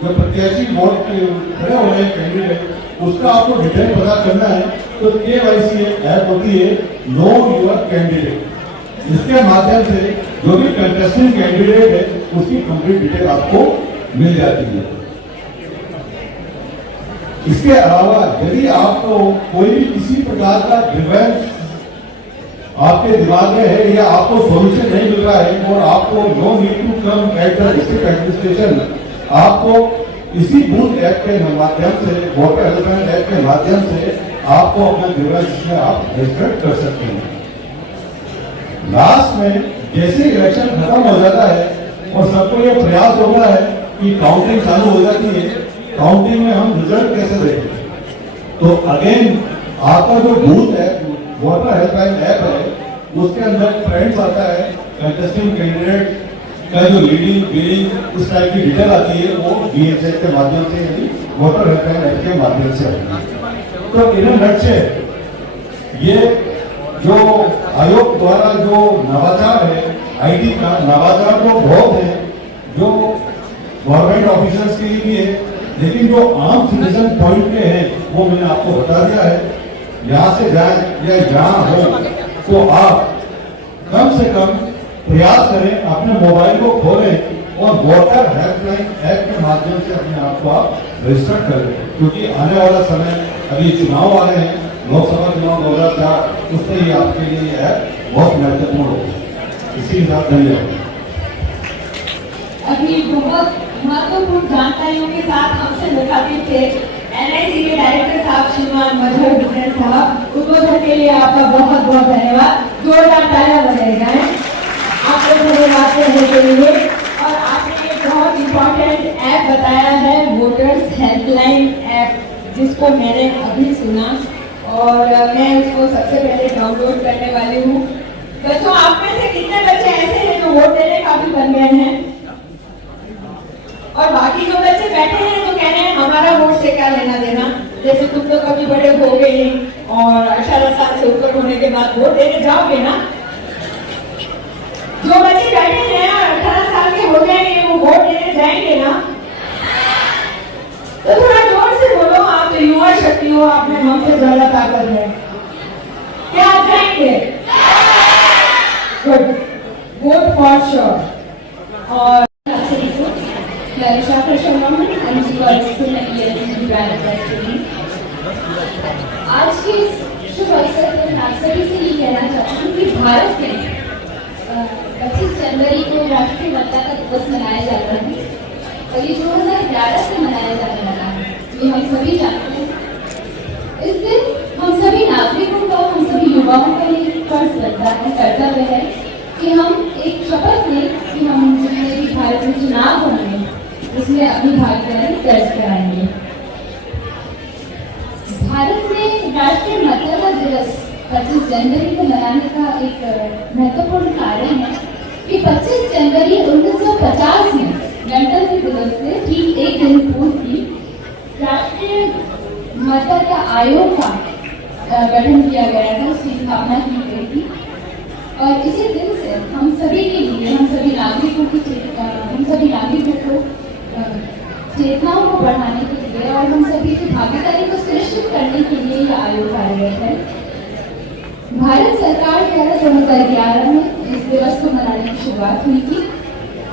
जो प्रत्याशी वोट खड़े हो रहे हैं कैंडिडेट, उसका आपको डिटेल पता करना है तो केवाईसी ऐप होती है, नो योर कैंडिडेट। इसके माध्यम से जो भी कंटेस्टिंग कैंडिडेट है उसकी कंप्लीट डिटेल आपको मिल जाती है। इसके अलावा यदि आपको कोई भी किसी प्रकार का ग्रीवेंस आपके दिमाग में है या आपको सोल्यूशन नहीं मिल रहा है और आपको no need to come at the district administration, आपको इसी बूथ ऐप के माध्यम से, वोटर हेल्पलाइन ऐप के माध्यम से आपको अपना ग्रीवेंस में आप रजिस्टर कर सकते हैं। लास्ट में जैसे इलेक्शन खत्म हो जाता है और सबको ये प्रयास होता है कि काउंटिंग चालू हो जाती है, काउंटिंग में हम रिजल्ट कैसे देखें, तो अगेन आपका जो बूथ है वोटर हेल्पलाइन ऐप है उसके अंदर फ्रेंड्स आता है, कंटेस्टिंग कैंडिडेट का जो लीडिंग बिलिंग इस टाइप की डिटेल आती है वो बीएचए के माध्यम से यानी वोटर हेल्पलाइन ऐप के माध्यम से आती है। तो इन नटशेल ये जो आयोग द्वारा जो नवाचार है आईटी का, नवाचार तो बहुत है जो गवर्नमेंट ऑफिसर्स के लिए भी है, लेकिन जो आम सिटीजन पॉइंट पे है वो मैंने आपको बता दिया है। यहाँ से जाए या जहाँ हो तो आप कम से कम प्रयास करें, अपने मोबाइल को खोलें और वोटर हेल्पलाइन ऐप के माध्यम से अपने आप को आप रजिस्टर करें, क्योंकि आने वाला समय अभी चुनाव आ रहे हैं, लोकसभा चुनाव 2004, उसमें ये आपके लिए ऐप बहुत महत्वपूर्ण होगा। इसी के साथ धन्यवाद। अभी बहुत महत्वपूर्ण जानकारियों के साथ हमसे मुखातिब थे एनआईसी के डायरेक्टर साहब श्रीमान मजहर हुसैन साहब। उद्बोधन के लिए आपका बहुत बहुत धन्यवाद। जोरदार तालियां बजाई जाए आप लोग धन्यवाद देने के लिए। और आपने एक बहुत इम्पोर्टेंट ऐप बताया है, वोटर्स हेल्पलाइन ऐप, जिसको मैंने अभी सुना और मैं उसको सबसे पहले डाउनलोड करने वाली हूँ। बच्चों, आप में से कितने बच्चे ऐसे हैं जो वोट देने काबिल बन गए हैं? और बाकी जो बच्चे बैठे हैं तो कह रहे हैं हमारा वोट से क्या लेना देना, जैसे तुम तो कभी बड़े हो गए और 18 साल से ऊपर होने के बाद वोट देने जाओगे ना। जो बच्चे बैठे हैं और 18 साल के हो जाएंगे वो वोट देने जाएंगे ना, तो थोड़ा जोर से बोलो। आप तो युवा शक्ति हो, आप में हमसे ज्यादा ताकत है। क्या आप जाएंगे? Good, vote for sure. और आज के शुभ अवसर पर आप सभी से ये कहना चाहती हूँ कि भारत में 25 जनवरी को राष्ट्रीय मतदाता दिवस मनाया जाता है और ये 2011 से मनाया जाने लगा है, ये हम सभी जानते हैं। इस दिन हम सभी नागरिकों का, हम सभी युवाओं का ये फर्ज बनता है, कर्तव्य है कि हम एक शपथ लें कि हम जितने भी भारत में चुनाव होंगे उसमें अपनी भागीदारी दर्ज कराएंगे। भारत में राष्ट्रीय मतदाता दिवस 25 जनवरी को मनाने का एक महत्वपूर्ण कारण है कि 25 जनवरी 1950 में गणतंत्र दिवस से ठीक एक दिन पूर्व ही राष्ट्रीय मतदाता आयोग का गठन किया गया था, उसकी स्थापना की गई थी। और इसी दिन से हम सभी के लिए, हम सभी नागरिकों को चेतनाओं को बढ़ाने के लिए और हम सभी की भागीदारी को सुनिश्चित करने के लिए यह आयोग कार्यरत है। भारत सरकार द्वारा 2011 में इस दिवस को मनाने की शुरुआत हुई थी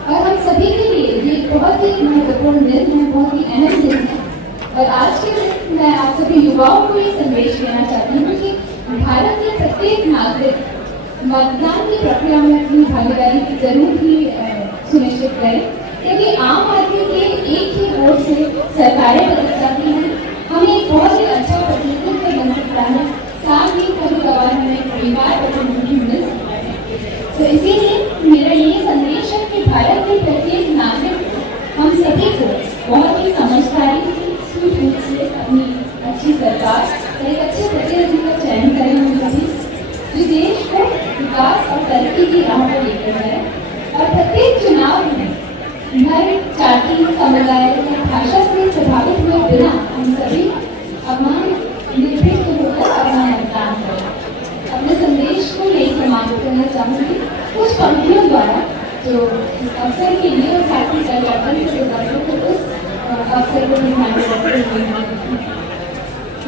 और हम सभी के लिए ये बहुत ही महत्वपूर्ण दिन है, बहुत ही अहम दिन है। और आज के दिन मैं आप सभी युवाओं को ये संदेश देना चाहती हूँ कि भारत के प्रत्येक नागरिक मतदान की प्रक्रिया में अपनी भागीदारी की जरूर ही सुनिश्चित करें, क्योंकि आम आदमी के एक ही वोट से सरकारें बदल जाती हैं। हमें एक बहुत ही अच्छा प्रतिनिधित्व बन सकता है, साथ ही कभी कभार हमें परिवार प्रतिनिधि मिल सकता है। तो इसीलिए मेरा ये संदेश है कि भारत के प्रत्येक नागरिक, हम सभी को बहुत ही समझदारी सूझबूझ से अपनी अच्छी सरकार, एक अच्छे प्रतिनिधि का चयन करें, हम सभी जो देश को विकास और तरक्की की राह पर लेकर जाए। और प्रत्येक चुनाव में धर्म, जाति, समुदाय या भाषा से प्रभावित हुए बिना हम सभी अपना निर्भीक होकर अपना मतदान करें। अपने संदेश को यही समाप्त करना चाहूँगी कुछ पंक्तियों द्वारा जो इस अवसर के लिए और साथ ही गणतंत्र दिवस को उस अवसर को ध्यान में रखते हुए।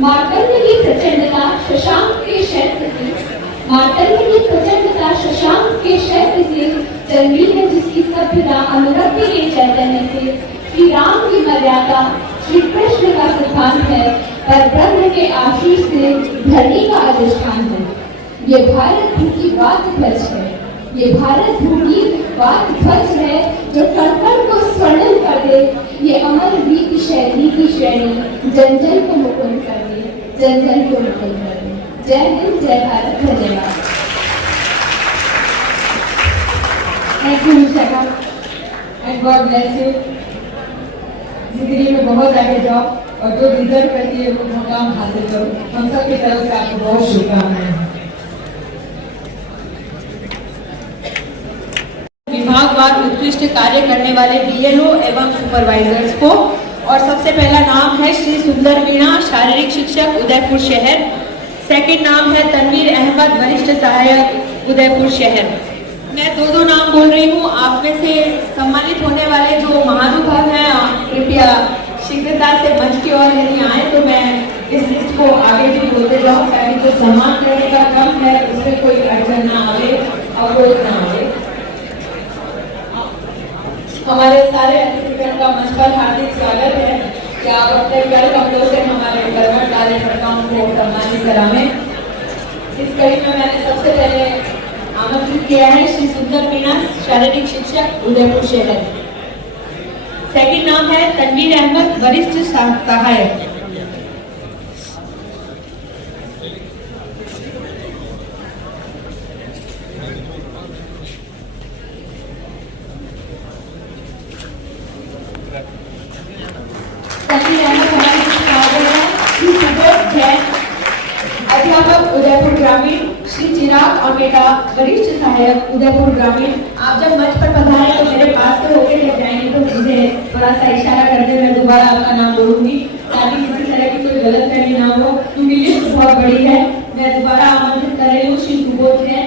मार्तंड की प्रचंडता शशांक के क्षेत्र से, मार्तंड की प्रचंडता शशांक के क्षेत्र से जन्मी है, जिसकी सभ्यता अनुरक्ति के चैतन्य से, श्री राम की मर्यादा श्री कृष्ण का सिद्धांत है, पर ब्रह्म के आशीष से धरणी का अधिष्ठान है। ये भारत भूमि वाद ध्वज है, ये भारत भूमि वाद ध्वज है जो कण को स्वर्णिम कर दे। ये अमर वीर शैली की श्रेणी जन जन को मुकुंद कर दे, जन जन को मुकुंद कर दे। जय हिंद, जय भारत, धन्यवाद। थैंक यू शगा एंड गॉड ब्लेस यू। जिंदगी में बहुत आगे जाओ और जो डिजर्व करती है वो मुकाम हासिल करो। हम सब की तरफ से आपको बहुत शुभकामनाएं। विभागवार उत्कृष्ट कार्य करने वाले बीएलओ एवं सुपरवाइजर्स को, और सबसे पहला नाम है श्री सुंदर वीणा, शारीरिक शिक्षक, उदयपुर शहर। सेकंड नाम है तनवीर अहमद, वरिष्ठ सहायक, उदयपुर शहर। मैं दो नाम बोल रही हूँ। आप में से सम्मानित होने वाले जो महानुभाव हैं कृपया शीघ्रता से मंच की ओर यदि आए तो मैं इस लिस्ट को आगे भी बोलते जाऊँ, ताकि जो सम्मान करने का क्रम है उसमें कोई अड़चन ना आवे, अवरोध ना आवे। हमारे हमारे सारे अतिथिगण का मंच पर हार्दिक स्वागत है कि आप अपने कर कपड़ों से हमारे करवट डाले भटकाओं को सम्मानित करावें। इस कड़ी में मैंने सबसे पहले आमंत्रित किया है श्री सुंदर मीणा, शारीरिक शिक्षक, उदयपुर शहर। सेकंड नाम है तनवीर अहमद, वरिष्ठ सहायक। अध्यापक उदयपुर ग्रामीण, श्री चिराग अमेटा, वरिष्ठ सहायक, उदयपुर ग्रामीण। आप जब मंच पर पधारे तो मेरे पास से होके जब जाएंगे तो मुझे थोड़ा सा इशारा करके मैं दोबारा आपका नाम बोलूंगी ताकि किसी तरह की कोई गलतफहमी ना हो, क्योंकि लिस्ट बहुत बड़ी है। मैं दोबारा आमंत्रित कर रही हूँ श्री सुबोध जैन।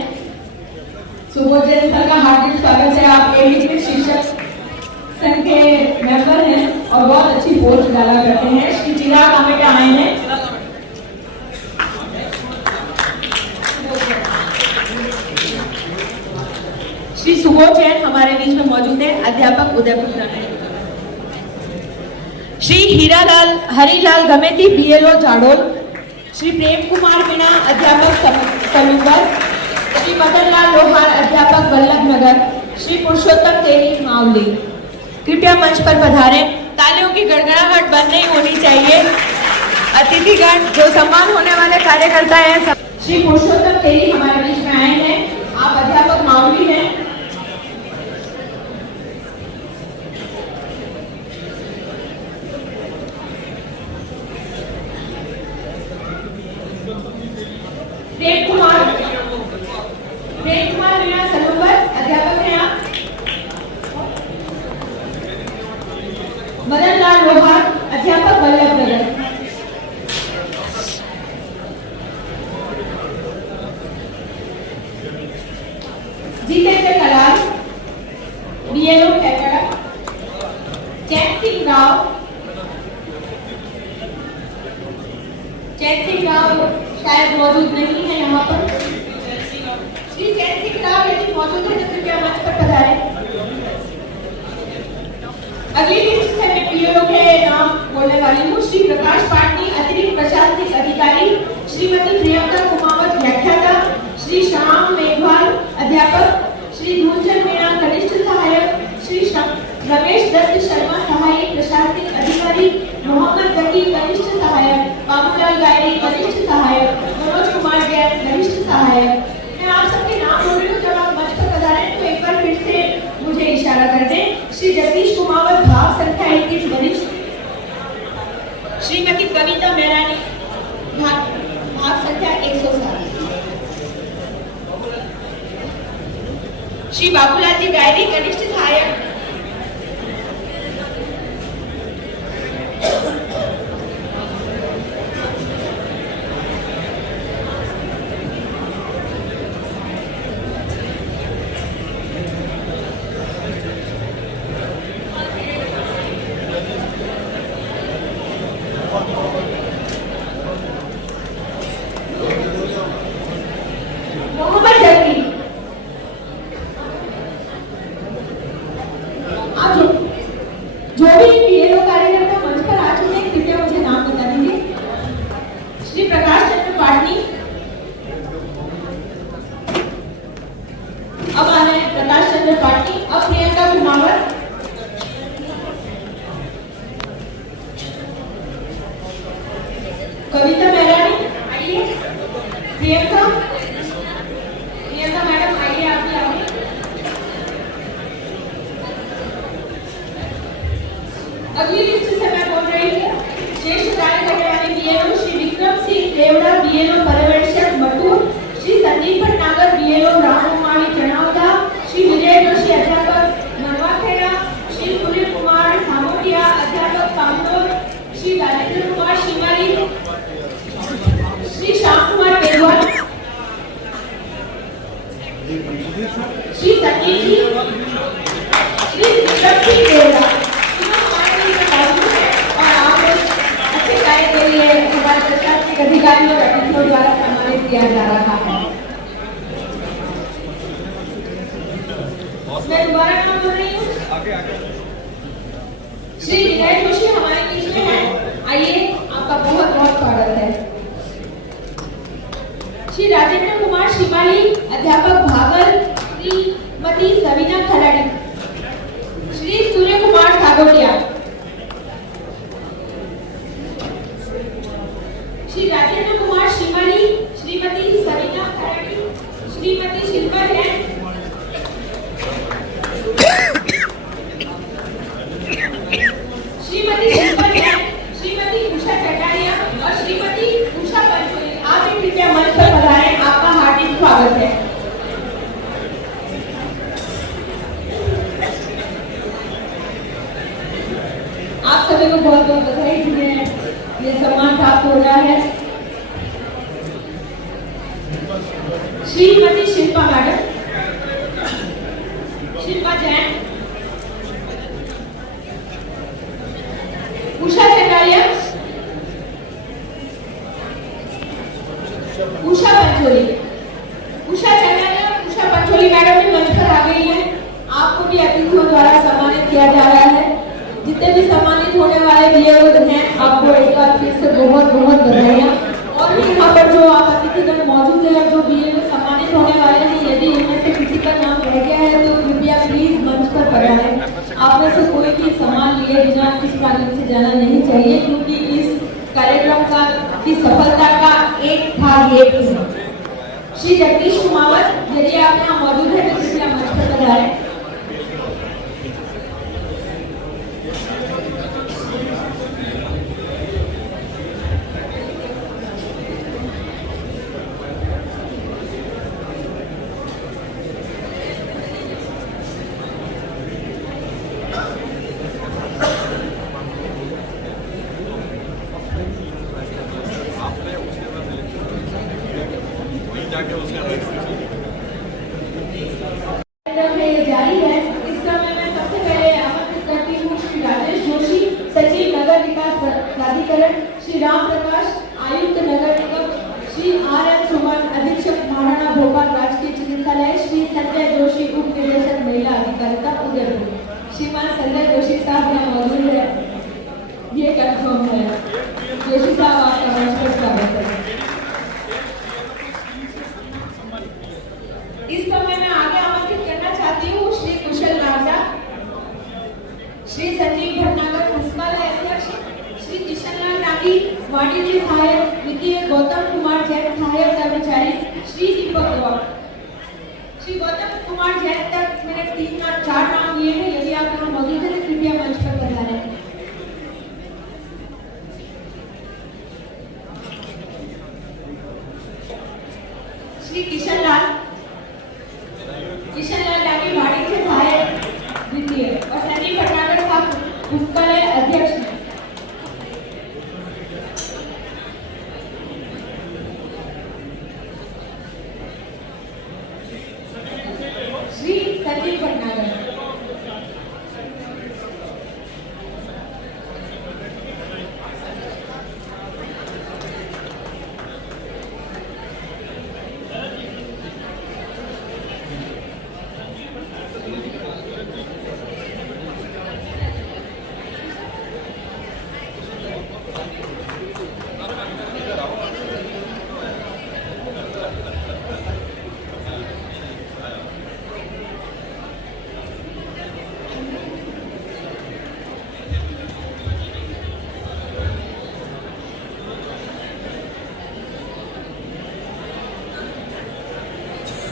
सुबोध जैन सर का हार्दिक स्वागत है। आप एकीकृत शिक्षक संघ के मेंबर हैं और बहुत अच्छी पोस्ट डाला करते हैं। श्री चिराग अमेटा आए हैं। श्री सुबोध जैन हमारे बीच में मौजूद है, अध्यापक उदयपुर ग्रामीण। श्री हीरालाल हरिलाल गमेती, बीएलओ झाड़ोल। श्री प्रेम कुमार मीणा, अध्यापक सलूबर। श्री मदन लाल लोहार, अध्यापक वल्लभ नगर। श्री पुरुषोत्तम तेली, मावली। कृपया मंच पर पधारें। तालियों की गड़गड़ाहट बंद नहीं होनी चाहिए। अतिथिगण जो सम्मान होने वाले कार्यकर्ता हैं, श्री पुरुषोत्तम तेली हमारे बीच में आए हैं। आप अध्यापक मावली हैं। प्रेम कुमार मीणा सलूबर, अध्यापक हैं आप। मदन लाल लोहार, अध्यापक वल्लभ नगर। जितेंद्र कलाल, बीएलओ कैकड़ा। चैन सिंह राव, शायद मौजूद नहीं है यहाँ पर। श्री चैन सिंह राव यदि मौजूद है तो कृपया मंच पर पधारें। अगली लिस्ट से मैं बीएलओ के नाम बोलने वाली हूँ। श्री प्रकाश पाटनी, अतिरिक्त प्रशासनिक अधिकारी। श्रीमती प्रियंका कुमावत, व्याख्याता। श्री श्याम मेघवाल, अध्यापक। श्री धूलचंद मीणा, कनिष्ठ सहायक। श्री रमेश दत्त शर्मा, सहायक प्रशासनिक अधिकारी। मोहम्मद जकी, कनिष्ठ सहायक। बाबूलाल गायरी, वरिष्ठ सहायक। मनोज कुमार जैन, वरिष्ठ सहायक। मैं आप सबके नाम बोल रही हूँ, जब आप मंच पर पधारें तो एक बार फिर से मुझे इशारा कर दें। श्री जगदीश कुमावत, भाग संख्या 21, वरिष्ठ। श्रीमती कविता मैरानी, भाग संख्या 107। श्री बाबूलाल जी गायरी, कनिष्ठ सहायक। मोहम्मद जकी। आप जो भी बीएलओ कार्यकर्ता मंच पर आ चुके हैं कृपया मुझे नाम बता दीजिए। श्री प्रकाश चंद्र पाटनी, अब आ रहे हैं प्रकाश चंद्र पाटनी। अब प्रियंका कुमावत। कविता मैरानी, आइए। प्रियंका मैडम आइए, आप भी आइए। अगली लिस्ट से मैं बोल रही हूँ श्रेष्ठ कार्य करने वाले बीएलओ श्री विक्रम सिंह देवड़ा, बीएलओ पर्यवेक्षक मटूर। श्री संदीप भटनागर, बीएलओ रामकुमारी चनावदा। श्री विजय जोशी, अध्यापक मनवाखेड़ा। श्री सुनील कुमार सामोटिया, अध्यापक पामनोर। श्री राजेंद्र कुमार शिमारी। श्री श्याम कुमार बेगवाल। श्री सतीश जी, श्री विक्रम सिंह देवड़ा। और आप अच्छे कार्य के लिए हमारे प्रशासनिक अधिकारियों और अतिथियों द्वारा सम्मानित किया जा रहा है। मैं दोबारा नाम बोल रही हूँ। श्री विनय जोशी हमारे बीच में हैं। आइए, आपका बहुत बहुत स्वागत है। श्री राजेंद्र कुमार शिमाली, अध्यापक भागल, श्रीमती सविना खलाड़ी, श्री सूर्य कुमार सागोटिया, श्री राजेंद्र कुमार शिमाली, श्रीमती सविना खलाड़ी, श्रीमती शिल्पा जैन, श्रीमती शिल्पा जैन, श्रीमती उषा चटारिया और श्रीमती उषा पंचोली, आप एक कृपया मंच पर पधारें। आपका हार्दिक स्वागत है। आप सभी को बहुत बहुत बधाई, जिन्हें ये सम्मान प्राप्त हो रहा है। श्रीमती शिल्पा मैडम, शिल्पा जैन, उषा चटारिया, उषा पंचोली, उषा चटारिया, उषा पंचोली मैडम भी मंच पर आ गई है। आपको भी अतिथियों द्वारा सम्मानित किया जा रहा है। जितने भी सम्मानित होने वाले दिए हैं, आपको एक बार फिर से बहुत बहुत बधाइयाँ। और भी यहाँ पर जो आप अतिथिगण मौजूद है, जो दिए हुए सम्मानित होने वाले हैं, यदि इनमें से किसी का नाम रह गया है तो कृपया प्लीज मंच पर पधारें। आप में से कोई भी सम्मान लिए बिना इस प्रांगण से जाना नहीं चाहिए, क्योंकि इस कार्यक्रम की सफलता का एक भाग ये है। श्री जगदीश कुमावत, यदि आप यहाँ मौजूद है तो कृपया मंच पर पधारें। जारी है। इस क्रम में सबसे पहले आमंत्रित करती हूँ श्री राजेश जोशी, सचिव नगर विकास प्राधिकरण, श्री राम प्रकाश, आयुक्त नगर निगम, श्री RN सुमन, अधीक्षक महाराणा भोपाल राजकीय चिकित्सालय, श्री संजय जोशी, उप निदेशक महिला अधिकारिता उदयपुर। श्रीमान संजय जोशी साहब यहाँ मौजूद है, ये कंफर्म है। जोशी साहब, आपका मंच पर स्वागत है। इस समय मैं आगे आमंत्रित करना चाहती हूँ श्री कुशल राजा, श्री संजीव भटनागर, पुस्तकालय अध्यक्ष, श्री किशनलाल रागी, वाणिज्य सहायक, द्वितीय गौतम कुमार जैन, सहायक कर्मचारी, श्री दीपक गौर। श्री गौतम कुमार जैन तक मैंने 4 नाम लिए हैं। यदि आप यहाँ मौजूद हैं तो कृपया मंच पर पधारें। श्री किशनलाल रागी, वाणिज्य सहायक द्वितीय, और संजीव भटनागर साहब, पुस्तकालय अध्यक्ष। श्री संजीव भटनागर,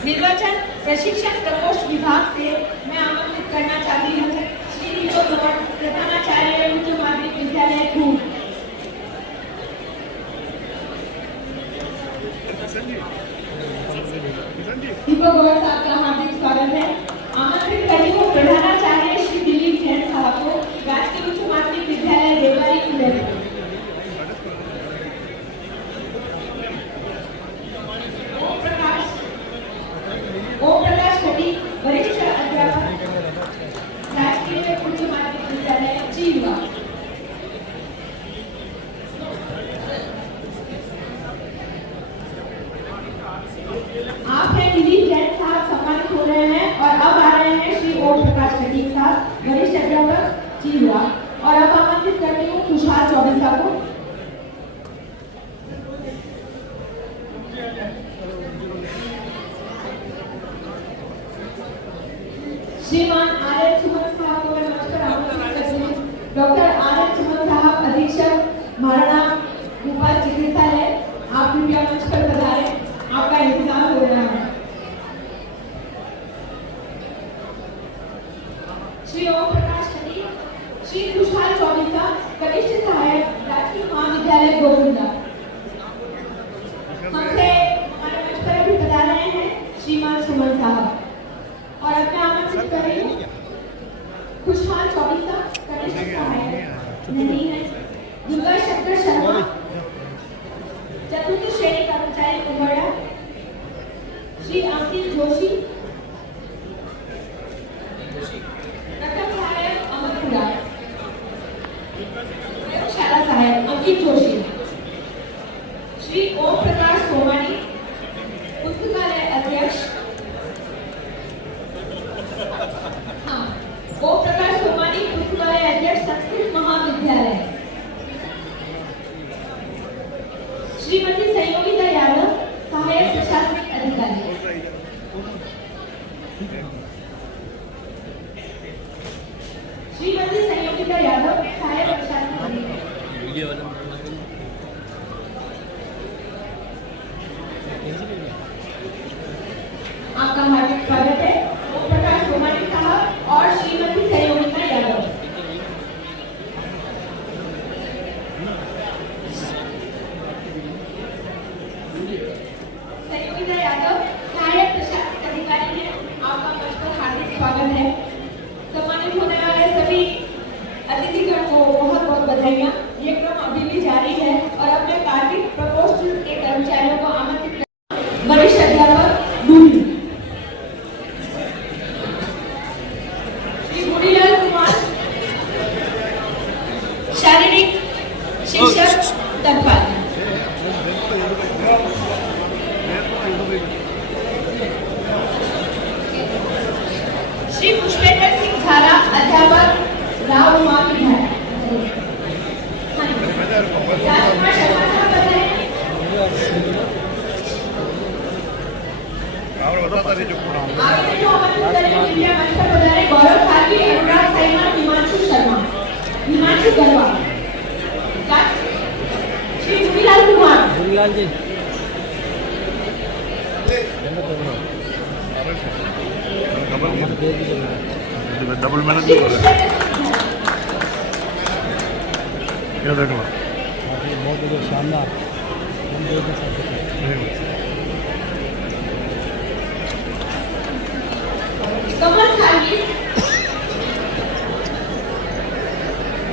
निर्वाचन प्रशिक्षण प्रकोष्ठ विभाग से मैं आमंत्रित करना चाहती हूँ श्री दीपक गौड़, प्रधानाचार्य, उच्च माध्यमिक विद्यालय खूब। दीपक गौड़ साहब का हार्दिक स्वागत है। आमंत्रित करती हूँ प्रधानाचार्य श्री दिलीप जैन साहब को, राजकीय उच्च माध्यमिक विद्यालय देवारी उदयपुर। ओम प्रकाश खटी, वरिष्ठ अध्यापक, राजकीय उच्च माध्यमिक विद्यालय जीवा। आप हैं दिलीप जैन साहब, सम्मानित हो रहे हैं। और अब आ रहे हैं श्री श्रीमान आर एच सुमन साहब को मैं मंच पर आमंत्रित करती हूँ। डॉक्टर आर एच सुमन साहब, अधीक्षक महाराणा भोपाल चिकित्सालय, आप कृपया मंच पर पधारें, आपका इंतजार हो रहा है। श्री ओम प्रकाश खनी, श्री खुशहाल चौबीसा, कनिष्ठ सहायक, राजकीय महाविद्यालय गोविंदा। हमसे हमारे मंच पर अभी बता रहे हैं श्रीमान सुमन साहब, और अब मैं आमंत्रित कर रही हूँ खुशहाल चौबीसा, कनिष्ठ सहायक नहीं है, दुर्गा शंकर शर्मा, चतुर्थ श्रेणी कर्मचारी कुंभड़ा, श्री अंकित जोशी, प्रथम सहायक अमरपुरा, प्रयोगशाला सहायक अंकित जोशी, श्री ओम प्रकाश सोमानी, पुस्तकालय अध्यक्ष, हाँ, ओम प्रकाश सोमानी, पुस्तकालय अध्यक्ष, संस्कृत महाविद्यालय। श्रीमती संयोगिता यादव, सहायक प्रशासनिक अधिकारी। श्रीमती संयोगिता यादव, सहायक प्रशासनिक अधिकारी। आपका हार्दिक स्वागत है ओम प्रकाश सोमानी साहब और श्रीमती संयोगिता यादव। संयोगिता यादव, सहायक प्रशासनिक अधिकारी हैं, आपका मंच पर हार्दिक स्वागत है। सम्मानित होने वाले सभी अतिथिगण को बहुत बहुत बधाइयाँ। ये क्रम अभी भी जारी है और अपने कार्मिक प्रकोष्ठ के कर्मचारियों को आमंत्रित कर वरिष्ठ अध्यापक डूबी, श्री गुड़ीलाल कुमार, शारीरिक शिक्षक तत्पाल, श्री पुष्पेंद्र सिंह झारा, अध्यापक राव उमा विद्यालय। राजकुमार शर्मा साहब बताएं। आगे जो आमंत्रित करेंगे मीडिया मंच पर पधारे गौरव खाकी, अनुराग सैमा, हिमांशु शर्मा, हिमांशु गरवा, श्री गुड़ीलाल कुमार, गुड़ीलाल जी डबल मैनेज श्री पुष्पेंद्र क्या देख लो बहुत शानदार। कमल सालवी,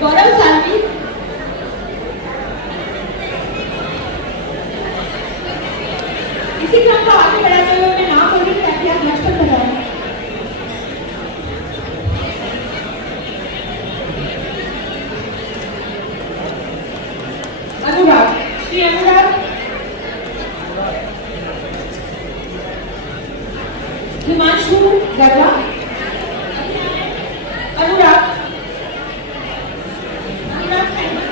गौरव सालवी, इसी क्रम को आगे बढ़ाते हुए मैं नाम बोलूंगी ताकि आप मंच पर पधारें। अनुराग, श्री अनुराग, हिमांशु गरवा, अनुराग, अनुराग सैनी,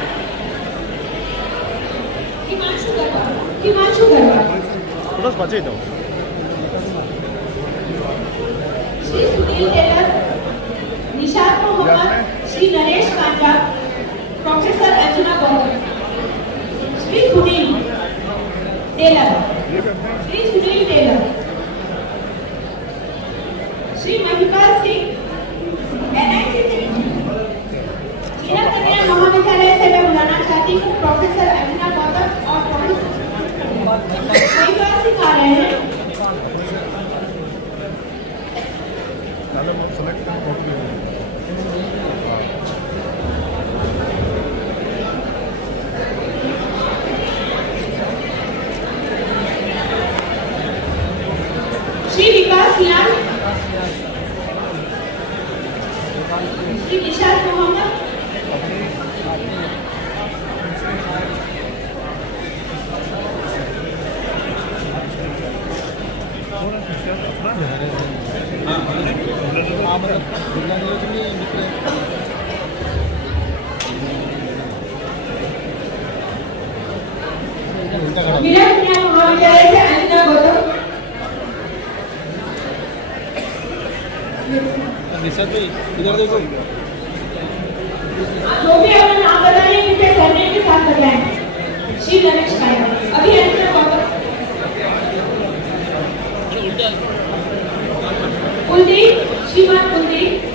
हिमांशु गरवा, हिमांशु गरवा, बस बचे तो श्री सुनील टेलर, निशात मोहम्मद, श्री नरेश कांडा, प्रोफेसर अर्चना गौतम, श्री सुनील टेलर, श्री सुनील टेलर, श्री महिपाल सिंह, NIC से जिला कन्या महाविद्यालय से मैं बुलाना चाहती हूँ प्रोफेसर अर्चना गौतम और प्रोफेसर महिपाल सिंह आ रहे हैं। श्री विकास यान, श्री निशात मोहम्मद, जिला कन्या महाविद्यालय से अंजना गौतम, इधर देखो जो भी अपना नाम बताइए कृपया सरनेम के साथ बताएं। श्री नरेश नायक अभी अंतर कुलदीप श्रीमान कुलदीप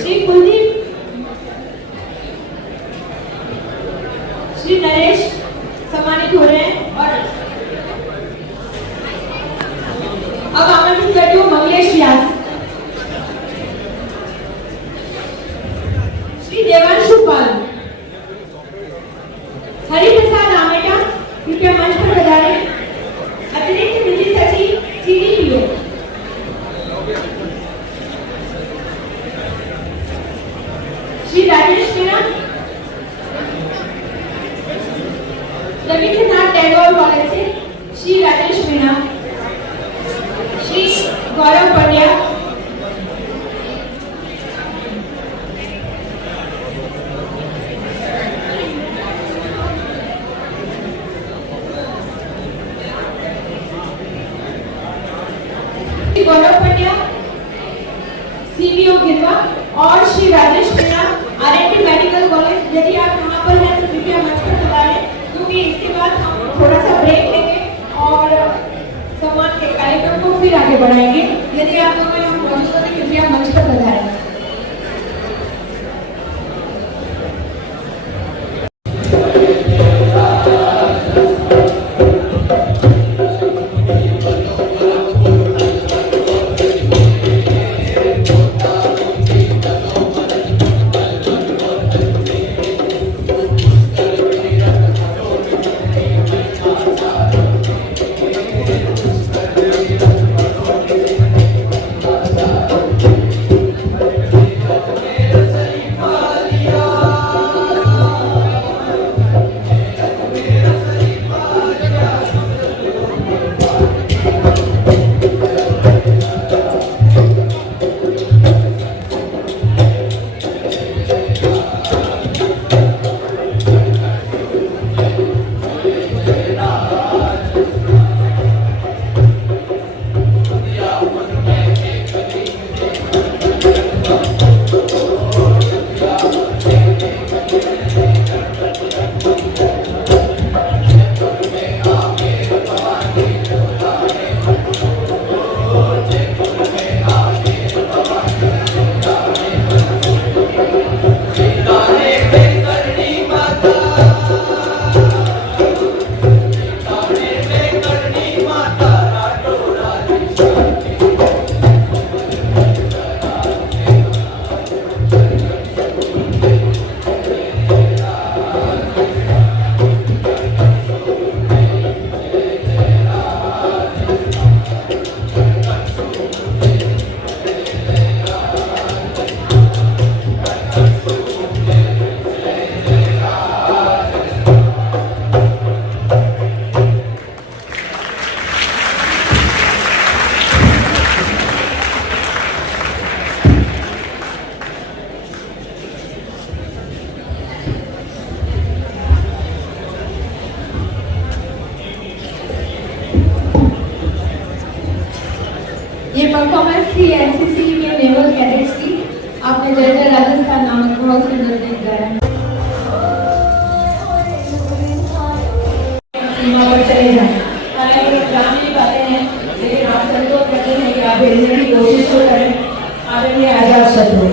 श्री कुलदीप श्री नरेश सम्मानित हो रहे हैं। और अब आमंत्रित करती हूँ मंगलेश व्यास, श्री देवांशु पाल, हरिप्रसाद आमेटा कृपया मंच पर पधारें। अतिरिक्त निधि सचिव CDPO, श्री राजेश मीणा, रविंद्रनाथ टैगोर कॉलेज से श्री राजेश मीणा, श्री गौरव पंड्या, श्री गौरव पंड्या CBO गिरवा और Shri Rajesh Meena RNT medical college. यदि आप यहाँ पर हैं तो कृपया मंच पर पधारें, क्योंकि इसके बाद हम थोड़ा सा ब्रेक लेंगे और सम्मान के कार्यक्रम को फिर आगे बढ़ाएंगे। यदि आप लोगों में हम मौजूद हैं तो कृपया मंच पर पधारें। ये परफॉर्मेंस थी एनसीसी के नेवल कैडेट्स की। आपने जय जय राजस्थान नामक बहुत सुंदर गीत गाया। सीमा पर चले जाएं, हालांकि जान नहीं पाते हैं, लेकिन आप संतोष करते हैं कि आप भेजने की कोशिश तो करें। आदरणीय आजाद शत्रु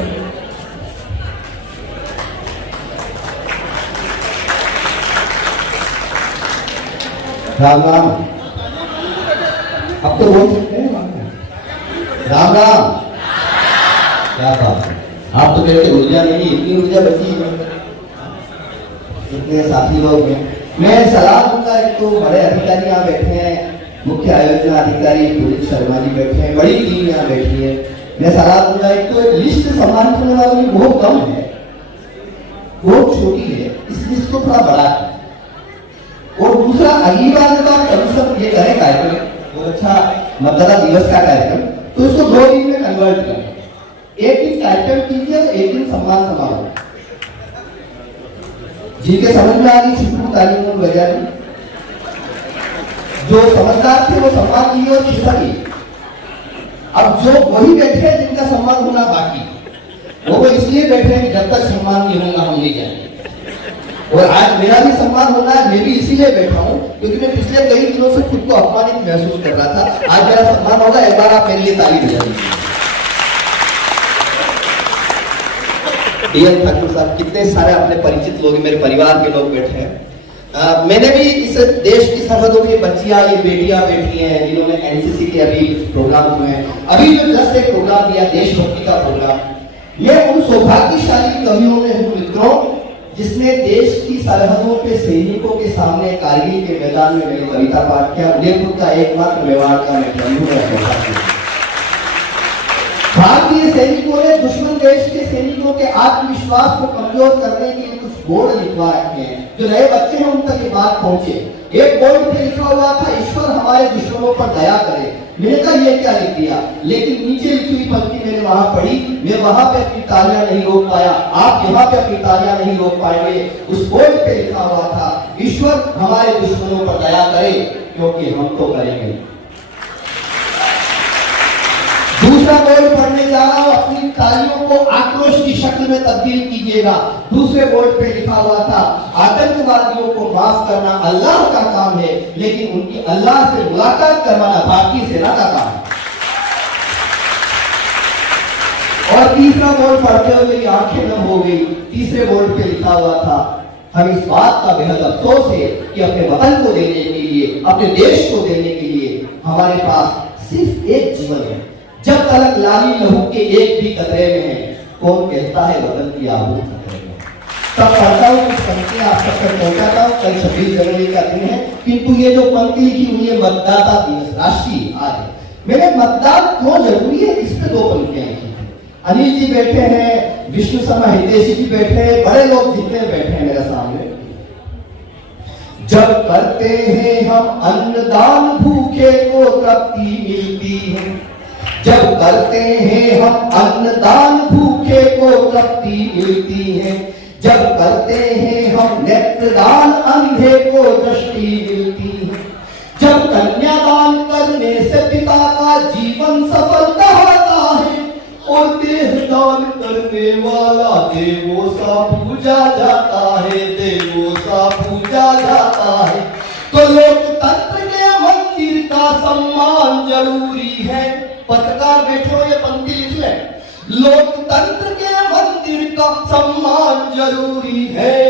राम राम। अब तो बोल सकते हैं राम राम। क्या बात है, आप तो कहते ऊर्जा नहीं, इतनी ऊर्जा बची है, इतने साथी लोग हैं। मैं सलाह दूंगा, एक तो बड़े अधिकारी यहाँ बैठे हैं, मुख्य आयोजन अधिकारी पुलिस शर्मा जी बैठे हैं, बड़ी टीम यहाँ बैठी है। मैं सलाह दूंगा, एक तो लिस्ट सम्मान करने वालों की बहुत कम है, बहुत छोटी है, इस लिस्ट को थोड़ा बड़ा है। दूसरा अगली बार जब आप कम से कम ये करें कार्यक्रम, बहुत अच्छा मतदाता दिवस का कार्यक्रम, तो उसको 2 दिन में कन्वर्ट करें। एक दिन कार्यक्रम कीजिए और एक दिन सम्मान समारोह। जिनके समझ में आ गई शुक्र तालीम बजा दी, जो समझदार थे वो सम्मान किए और खिसकी। अब जो वही बैठे हैं जिनका सम्मान होना बाकी, वो इसलिए बैठे हैं कि जब तक सम्मान नहीं होगा हम नहीं जाएंगे। और आज मेरा भी सम्मान होना है, मैं भी इसीलिए बैठा हूं क्योंकि मैं पिछले कई दिनों से खुद को अपमानित महसूस कर रहा था। आज मेरा सम्मान होगा, एक बार आप मेरे लिए ताली बजा दीजिए। डीएम ठाकुर साहब, कितने सारे अपने परिचित लोग, मेरे परिवार के लोग बैठे हैं। मैंने भी इस देश की सरहदों की बच्चियां, ये बेटियां बैठी हैं जिन्होंने एनसीसी के अभी प्रोग्राम हुए हैं, अभी जो जस्ट एक प्रोग्राम दिया देशभक्ति का प्रोग्राम, मैं उन सौभाग्यशाली कवियों में हूँ मित्रों जिसने देश की सरहदों पे सैनिकों के सामने कारगिल के मैदान में मैंने कविता पाठ किया। उदयपुर का एकमात्र मेवाड़ का मैं बंधु है। भारतीय सैनिकों ने दुश्मन देश के सैनिकों के आत्मविश्वास को कमजोर करने के लिए कुछ बोर्ड लिखवा रखे हैं, जो नए बच्चे हैं उन तक ये बात पहुंचे। एक बोर्ड पे लिखा हुआ था, ईश्वर हमारे दुश्मनों पर दया करे। मैंने कहा ये क्या लिख दिया, लेकिन नीचे लिखी हुई पंक्ति मैंने वहां पढ़ी, मैं वहां पे अपनी तालियां नहीं रोक पाया, आप यहाँ पे अपनी तालियां नहीं रोक पाएंगे। उस बोर्ड पे लिखा हुआ था, ईश्वर हमारे दुश्मनों पर दया करे क्योंकि हम तो करेंगे। दूसरा बोर्ड पढ़ने जा रहा हूं, अपनी तालियों को आक्रोश की शक्ल में तब्दील कीजिएगा। दूसरे बोर्ड पे लिखा हुआ था, आतंकवादियों को माफ करना अल्लाह का काम है, लेकिन उनकी अल्लाह से मुलाकात करवाना भारतीय सेना का काम है। और तीसरा बोर्ड पढ़ते हुए मेरी आंखें नम हो गई। तीसरे बोर्ड पे लिखा हुआ था, हम इस बात का बेहद अफसोस है कि अपने वतन को देने के लिए, अपने देश को देने के लिए हमारे पास सिर्फ एक जीवन है। जब तक लाली लहू के एक भी कतरे में है, कौन कहता है वतन की आहूत खतरे में। तब पढ़ता हूँ कुछ पंक्तियां आप तक पहुंचाता हूँ। कल 26 जनवरी का दिन है, किंतु ये जो पंक्ति लिखी हुई है मतदाता दिवस राष्ट्रीय आज है। मैंने मतदान क्यों जरूरी है इस पे 2 पंक्तियां लिखी थी। अनिल जी बैठे हैं, विष्णु शर्मा हितेशी जी बैठे हैं, बड़े लोग जितने बैठे हैं मेरे सामने। जब करते हैं हम अन्नदान भूखे को तृप्ति मिलती है, जब करते हैं हम अन्नदान भूखे को तृप्ति मिलती है, जब करते हैं हम नेत्रदान अंधे को दृष्टि मिलती है, जब कन्यादान करने से पिता का जीवन सफल कहता है और देहदान करने वाला देवों सा पूजा जाता है, देवों सा पूजा जाता है। तो लोकतंत्र के मंदिर का सम्मान जरूरी है। पत्रकार बैठे हो, ये पंक्ति लिख ले, लोकतंत्र के मंदिर का सम्मान जरूरी है।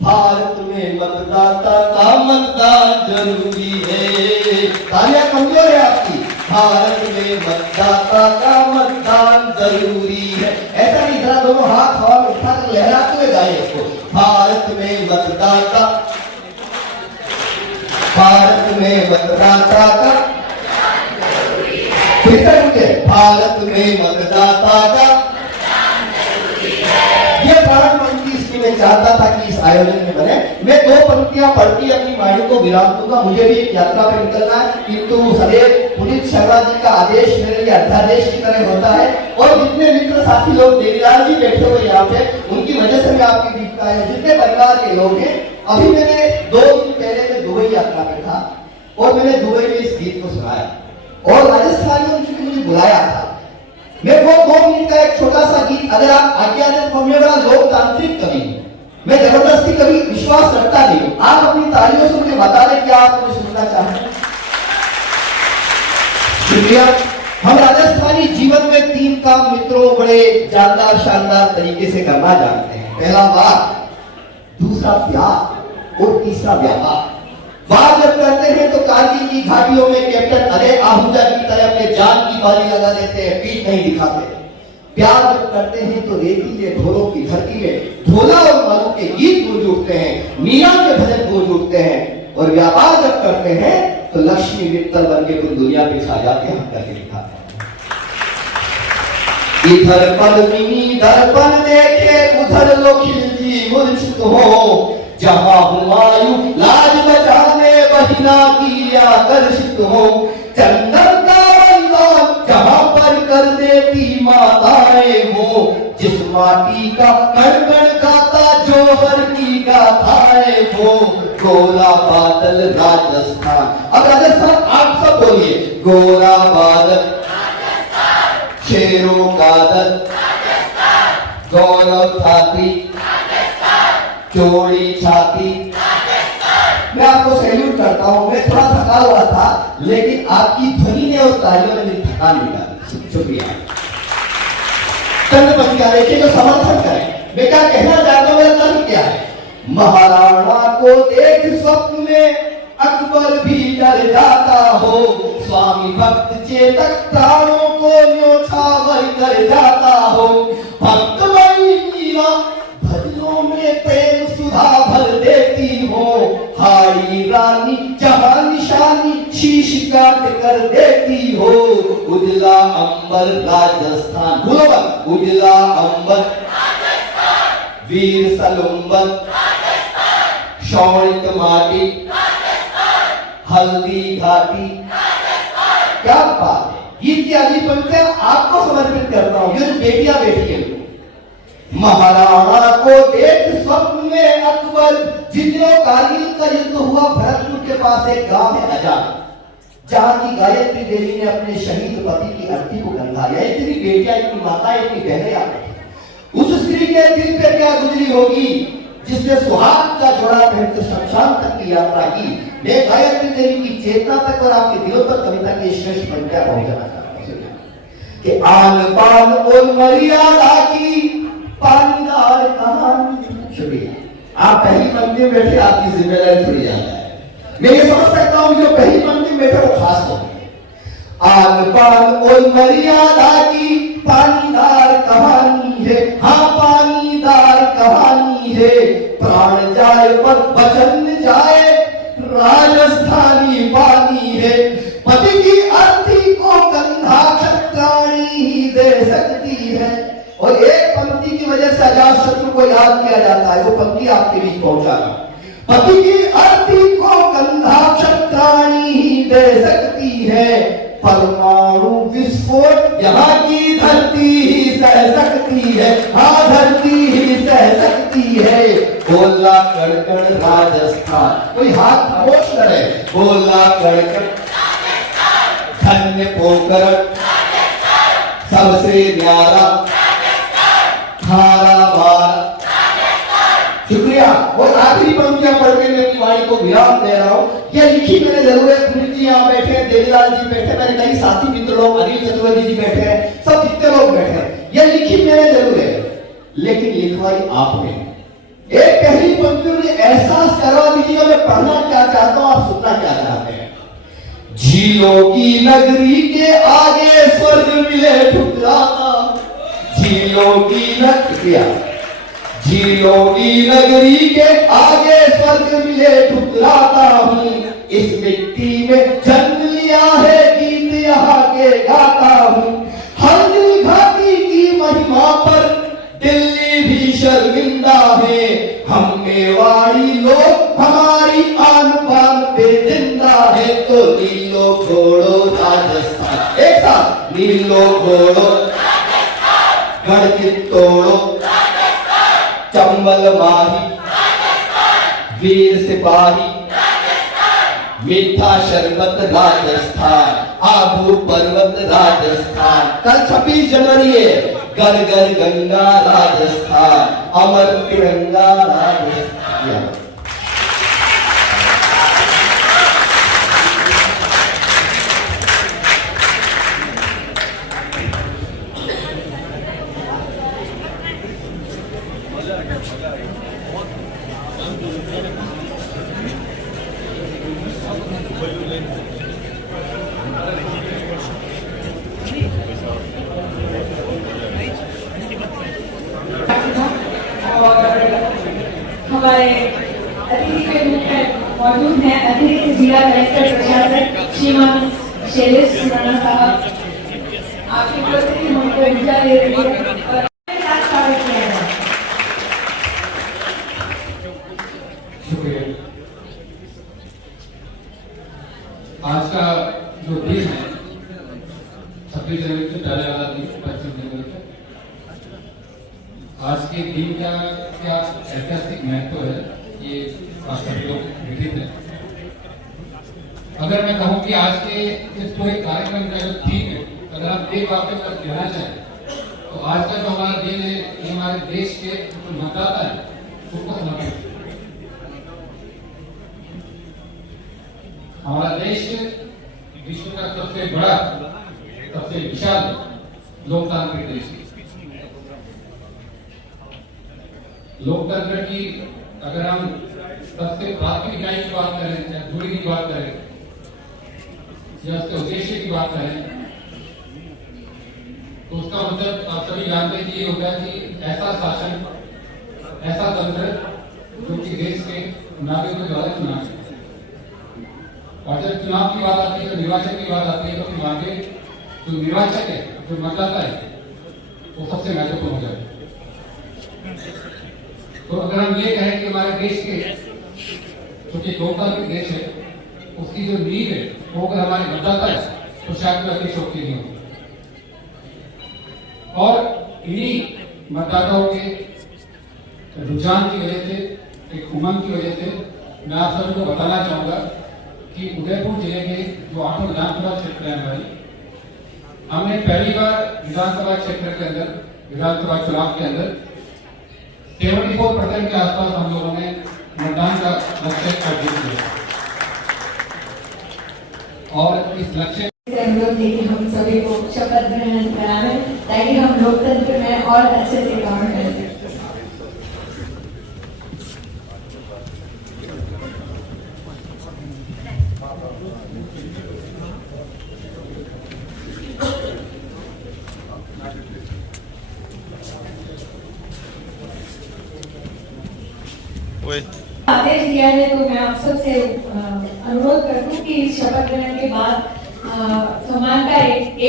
भारत में मतदाता का मतदान जरूरी है। तालियां कमजोर है आपकी। भारत में मतदाता का मतदान जरूरी है। ऐसा नहीं, जरा दोनों हाथ हवा में उठाकर लहराते हुए गाइए इसको। भारत में मतदाता, भारत में मतदाता का, भारत में मतदाता का, ये प्राण पंक्ति इसकी मैं चाहता था कि इस आयोजन में बने। मैं 2 पंक्तियां पढ़ती अपनी वाणी को विराम दूंगा, मुझे भी यात्रा पर निकलना है, किंतु सदैव पुनीत शर्मा जी का आदेश मेरे लिए अध्यादेश की तरह होता है। और जितने मित्र साथी लोग देवीलाल जी बैठे हुए यहाँ पे, उनकी वजह से मैं आपकी बीच का है, जितने परिवार के लोग हैं। अभी मैंने 2 दिन पहले मैं दुबई यात्रा पे था और मैंने दुबई में इस गीत को सुनाया और राजस्थानियों ने मुझे बुलाया था। मैं वो 2 मिनट का एक छोटा सा गीत, अगर आप आज्ञा दें तो मैं बड़ा लोकतांत्रिक कवि, मैं जबरदस्ती कभी विश्वास रखता नहीं। आप अपनी तालियों से मुझे बता दें कि आप मुझे सुनना चाहते हैं। शुक्रिया। हम राजस्थानी जीवन में 3 काम मित्रों बड़े जानदार शानदार तरीके से करना जानते हैं। पहला वार, दूसरा प्यार और तीसरा व्यापार। वार जब करते हैं तो कारगिल की घाटियों में कैप्टन अरे आहूजा की तरह अपने जान की बाजी लगा देते हैं, पीठ नहीं दिखाते। प्यार जब करते हैं तो रेतीले ढोलों की धरती में ढोला और मालू के गीत गूंज उठते हैं, मीरा के भजन गूंज उठते हैं। और व्यापार जब करते हैं तो लक्ष्मी मित्तल बन के पूरी दुनिया पे छा जाते हैं, हम करके दिखाते हैं। इधर पद्मिनी दर्पण देखे, उधर लोखिल जी मूर्छित हो, जहां हुमायूं लाज बचाने बहिना की आकर्षित हो, चंदन का बलिदान जहां पर कर देती माताएं हो, जिस माटी का कण कण गाता जौहर की गाथाएं हो, गोला बादल राजस्थान। अब राजस्थान आप सब बोलिए, गोला बादल शेरों का दल, गौरव छाती चोरी छाती। मैं आपको सैल्यूट करता हूं। मैं थोड़ा थका हुआ था, लेकिन आपकी ध्वनि ने और तालियों ने मेरी थकान निकाली। शुक्रिया। चंद पंक्तियां देखिए जो समर्थन करें। मैं क्या कहना चाहता हूं, मेरा तर्क क्या है। महाराणा को देख स्वप्न में अकबर भी डर जाता हो, स्वामी भक्त चेतक प्राणों को न्योछावर कर जाता हो, भक्त बड़ी मीरा भजनों में प्रेम सुधा भर देती हो, हाड़ी रानी जहां निशानी शीश काट कर देती हो, उजला अंबर राजस्थान, बोलो मत, उजला अंबर राजस्थान, वीर सलुम्बर राजस्थान, शौरित माटी हल्दी घाटी, क्या बात है। गीत की अगली पंक्तियां आपको समर्पित करता हूं, ये बेटियां बैठी है। महाराणा को देख स्वप्न में अकबर, जिन्हों कारगिल का युद्ध हुआ, भरतपुर के पास एक गांव है अजान, जहां की गायत्री देवी ने अपने शहीद पति की अर्थी को कंधाया। इतनी बेटियां, इतनी माताएं, इतनी बहनें आ गई। उस स्त्री के दिल पे क्या गुजरी होगी जिसने सुहाग का जोड़ा पहनकर शमशान तक की यात्रा की। मैं गायत्री देवी की चेतना तक और आपके दिलों तक कविता की श्रेष्ठ पंक्तियां पहुंचाना चाहता हूं कि आन बान और मर्यादा की पानीदार कहानी। शुक्रिया। आप पहली पंक्ति में बैठे, आपकी जिम्मेदारी थोड़ी ज्यादा है। मैं ये समझ सकता हूं जो पहली पंक्ति में बैठे वो खास होगी। आन बान और मर्यादा की पानीदार कहानी है, हाँ पानीदार कहानी है, प्राण जाए पर वचन जाए राजस्थानी पानी है, पति की अर्थी को कंधा क्षत्राणी ही दे सकती है। और एक पंक्ति की वजह से अजातशत्रु को याद किया जाता है, वो पंक्ति आपके बीच पहुंचा रहा हूं। पति की अर्थी को कंधा क्षत्राणी ही दे सकती है, परमाणु विस्फोट यहाँ की धरती ही सह सकती है, हाँ धरती ही सह सकती है। गोला कड़कड़ राजस्थान, कोई हाथ खामोश करे। गोला कड़कड़ धन्य पोकर सबसे न्यारा खारा बारा। शुक्रिया। और आखिरी पंक्तियां पढ़ के मैं अपनी वाणी को विराम दे रहा हूं। ये लिखी मैंने जरूर है। पुनीत जी यहाँ बैठे हैं, देवीलाल जी बैठे, मेरे कई साथी मित्र लोग, अनिल चतुर्वेदी जी बैठे हैं, सब जितने लोग बैठे हैं, ये लिखी मैंने जरूर है, लेकिन लिखवाई आपने। एक पहली पंक्ति में एहसास करवा दीजिएगा मैं पढ़ना क्या चाहता हूं, आप सुनना क्या चाहते हैं। झीलों की नगरी के आगे स्वर्ग मिले ठुकराता, झीलों की नगरिया, झीलों की नगरी के आगे स्वर्ग मिले ठुकराता हूँ, इस मिट्टी में जन्म लिया है गीत यहाँ के गाता हूँ, हर दिल घाटी की महिमा पर दिल्ली भी शर्मिंदा है, हम मेवाड़ी लोग हमारी आन बान पे जिंदा है। तो नीलो घोड़ो राजस्थान, एक साथ नीलो घोड़ो गढ़चित्तौड़ो चंबल माही वीर सिपाही मीठा शरबत राजस्थान, आबू पर्वत राजस्थान। कल 26 जनवरी है, घर घर गंगा राजस्थान, अमर तिरंगा राजस्थान। हमारे अतिथि के रूप में मौजूद हैं अतिरिक्त जिला कलेक्टर प्रशासक श्रीमान शैलेश सुराना साहब। आपकी उपस्थिति हमको ऊर्जा दे रही है और साथ स्वागत किया है। आज के दिन का क्या ऐतिहासिक महत्व है ये आप सभी लोग विदित है। अगर मैं कहूँ कि आज के इस पूरे कार्यक्रम का जो थीम है, अगर आप एक वाक्य तक कहना चाहें तो आज का जो हमारा दिन है ये हमारे देश के जो मतदाता है उनको समर्पित है। हमारा देश विश्व का सबसे बड़ा सबसे विशाल लोकतांत्रिक देश है। लोकतंत्र की अगर हम सबसे प्राथमिक इकाई की बात करें या दूरी की बात करें या उसके उद्देश्य की बात करें तो उसका मतलब आप सभी जानते हैं कि ये होगा कि ऐसा शासन, ऐसा तंत्र जो कि देश के नागरिकों द्वारा चुना है। और जब चुनाव की बात आती है, जब निर्वाचन की बात आती है तो वहां के जो निर्वाचक है, जो मतदाता है, वो सबसे महत्वपूर्ण हो जाए। तो अगर हम ये कहें कि हमारे देश के जो कि लोकतांत्रिक देश है उसकी जो नींव है वो अगर हमारे मतदाता है तो शायद कोई अतिशय शोक नहीं होगी। और इन्हीं मतदाताओं के रुझान की वजह से, एक उमंग की वजह से मैं आप सभी को बताना चाहूंगा कि उदयपुर जिले के जो 8 विधानसभा क्षेत्र है हमारी, हमने पहली बार विधानसभा क्षेत्र के अंदर, विधानसभा चुनाव के अंदर 74% के आसपास हम लोगों ने मतदान का लक्ष्य अर्जित किया। और इस लक्ष्य से अनुरोध है कि हम सभी को शपथ ग्रहण कराएं ताकि हम लोकतंत्र में और अच्छे से काम कर सकें। आदेश दिया है तो मैं आप सबसे अनुरोध करती हूँ कि शपथ ग्रहण के बाद सम्मान का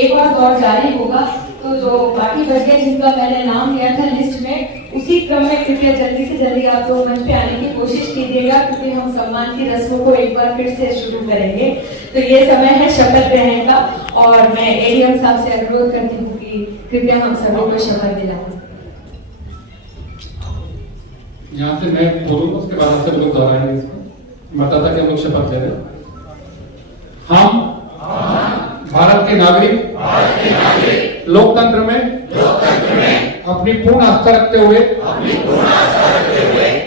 एक और दौर जारी होगा। तो जो बाकी बच गए जिनका मैंने नाम लिया था लिस्ट में, उसी क्रम में कृपया जल्दी से जल्दी आप लोग मंच पे आने की कोशिश कीजिएगा, क्योंकि हम सम्मान की रस्मों को एक बार फिर से शुरू करेंगे। तो ये समय है शपथ ग्रहण का और मैं एडीएम साहब से अनुरोध करती हूँ कि कृपया हम सभी को शपथ दिलाएं। यहाँ से मैं बोलूंगा, उसके बाद से लोग दोहराएंगे इसको। मतदाता के हम लोग शपथ ले रहे हैं। हम भारत के नागरिक लोकतंत्र में अपनी पूर्ण आस्था रखते हुए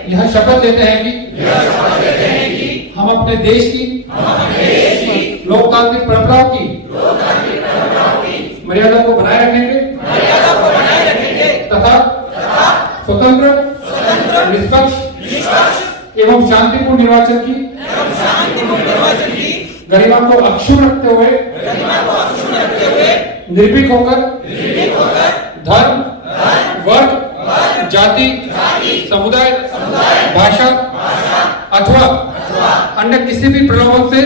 यह शपथ लेते हैं कि हम अपने देश की लोकतांत्रिक परंपराओं की मर्यादा को बनाए रखेंगे तथा स्वतंत्र, निष्पक्ष एवं शांतिपूर्ण निर्वाचन की गरिमा को अक्षुण्ण रखते हुए निर्भीक होकर धर्म, वर्ग, जाति, समुदाय, भाषा अथवा अन्य किसी भी प्रलोभन से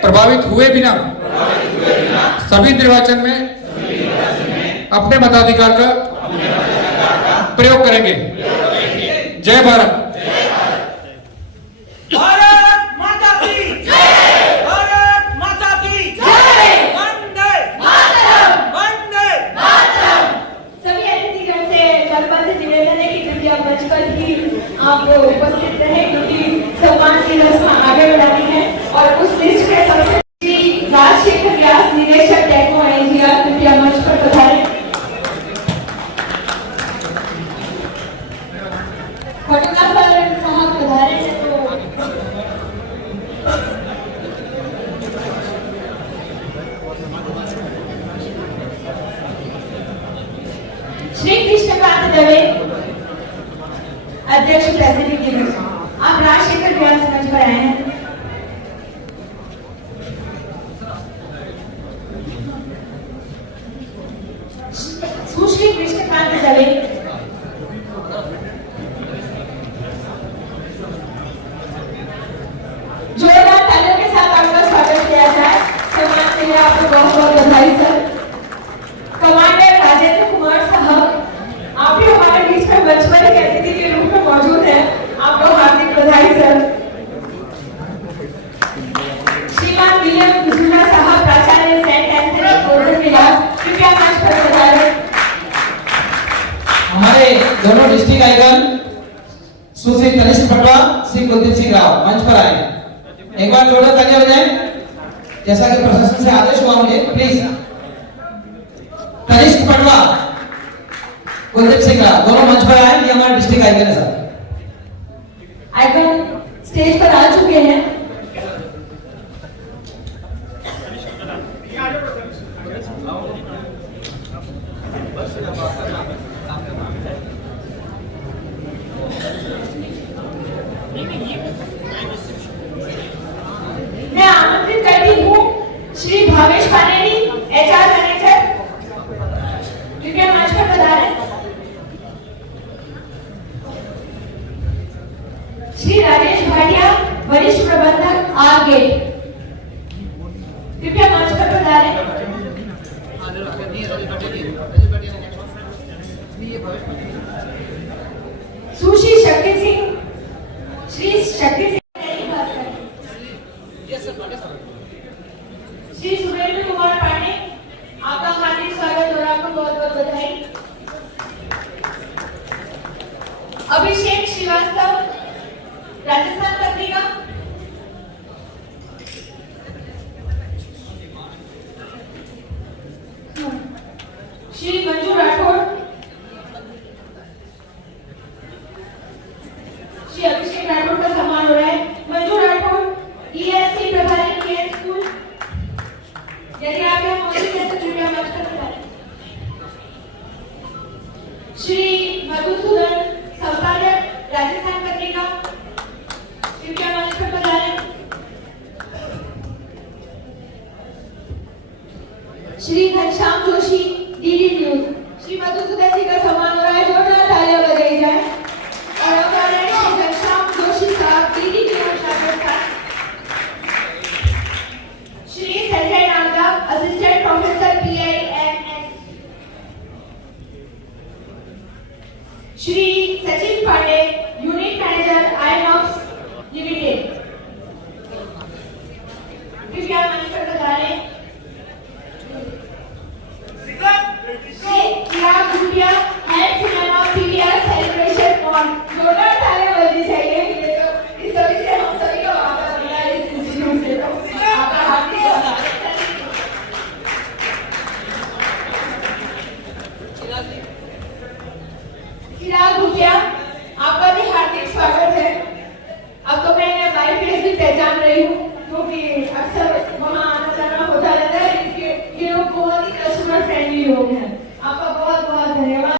प्रभावित हुए बिना सभी निर्वाचन में अपने मताधिकार का प्रयोग करेंगे। जय भारत। भारत माता की जय। भारत माता की जय। वंदे मातरम। वंदे मातरम। सभी अतिथिगण से दलबंध निवेदन है कि कृपया बचकर ही आप उपस्थित रहे, क्योंकि सम्मान की रस्म आगे बढ़ानी है। और उस लिस्ट में सबसे राजशेखर व्यास, निदेशक टेको एनजीआर, कृपया मंच पर पधारें। फोटोग्राफर साहब पधारे हैं तो श्री कृष्णकांत दवे, अध्यक्ष पैसिफिक डिवीजन, आप राजशेखर व्यास मंच पर आए हैं। सुश्री कृष्णकांत दवे, जोरदार तालियों के साथ आपका स्वागत किया जाए। सम्मान के लिए आपको बहुत बहुत बधाई सर। कमांडर राजेंद्र कुमार साहब, आप भी हमारे बीच में मंच पर एक अतिथि के रूप में मौजूद हैं, आपको हार्दिक बधाई सर। श्रीमान विलियम कुसुमा साहब, प्राचार्य सेंट एंथनी गोल्डन विलास, कृपया मंच पर पधारें। तनिष्क पटवा, श्री कुलदीप सिंह राव मंच पर आए। एक बार जोरदार तालियां बजाएं। जैसा कि प्रशासन से आदेश हुआ मुझे, प्लीज तनिष्क पटवा, कुलदीप सिंह राव दोनों मंच पर आए। ये हमारे डिस्ट्रिक्ट आइकन है सर। आइकन स्टेज पर आ चुके हैं। मैं आमंत्रित करती हूँ श्री भावेश पानेरी, HR मैनेजर, कृपया मंच पर पधारें। श्री राजेश भाटिया, वरिष्ठ प्रबंधक, R-Gate, कृपया मंच पर पधारें। सुश्री शक्ति सिंह, श्री शक्ति सिंह, श्री सुरेंद्र कुमार पांडे, आपका हार्दिक स्वागत और आपको बहुत बहुत बधाई। अभिषेक श्रीवास्तव, राजस्थान पत्रिका, श्री मंजू राठौड़, श्री अभिषेक राठौड़ का सम्मान हो रहा है। मंजू राठौड़, ESC प्रभारी के स्कूल, यदि आप यहाँ मौजूद हैं तो कृपया मंच पर पधारें। श्री मधुसूदन, संपादक, राजस्थान पत्रिका, कृपया मंच पर पधारें। श्री घनश्याम जोशी, DD न्यूज, श्री मधुसूदन जी का सम्मान हो रहा है। जोरदार तालियां बजाई जाए। और अब आ रहे हैं श्री घनश्याम जोशी साहब, DD news Rajasthan. Shri Sanjay Nagda, assistant professor, PIMS। Shri Sachin Pandey, unit manager, INOX limited, कृपया मंच पर पधारें। Shri Chirag Bhutia, head cinema PVR celebration mall, जोरदार तालियां बजनी चाहिए। ये तो इस सभी से हम सभी को आभार मिला है, इस इंस्टीट्यूट से तो आपका हार्दिक स्वागत। चिराग भूटिया, आपका भी हार्दिक स्वागत है। अब तो मैं बाई फेस भी पहचान रही हूँ, क्योंकि अक्सर वहाँ आना जाना होता रहता है। ये लोग बहुत ही कस्टमर फ्रेंडली लोग हैं।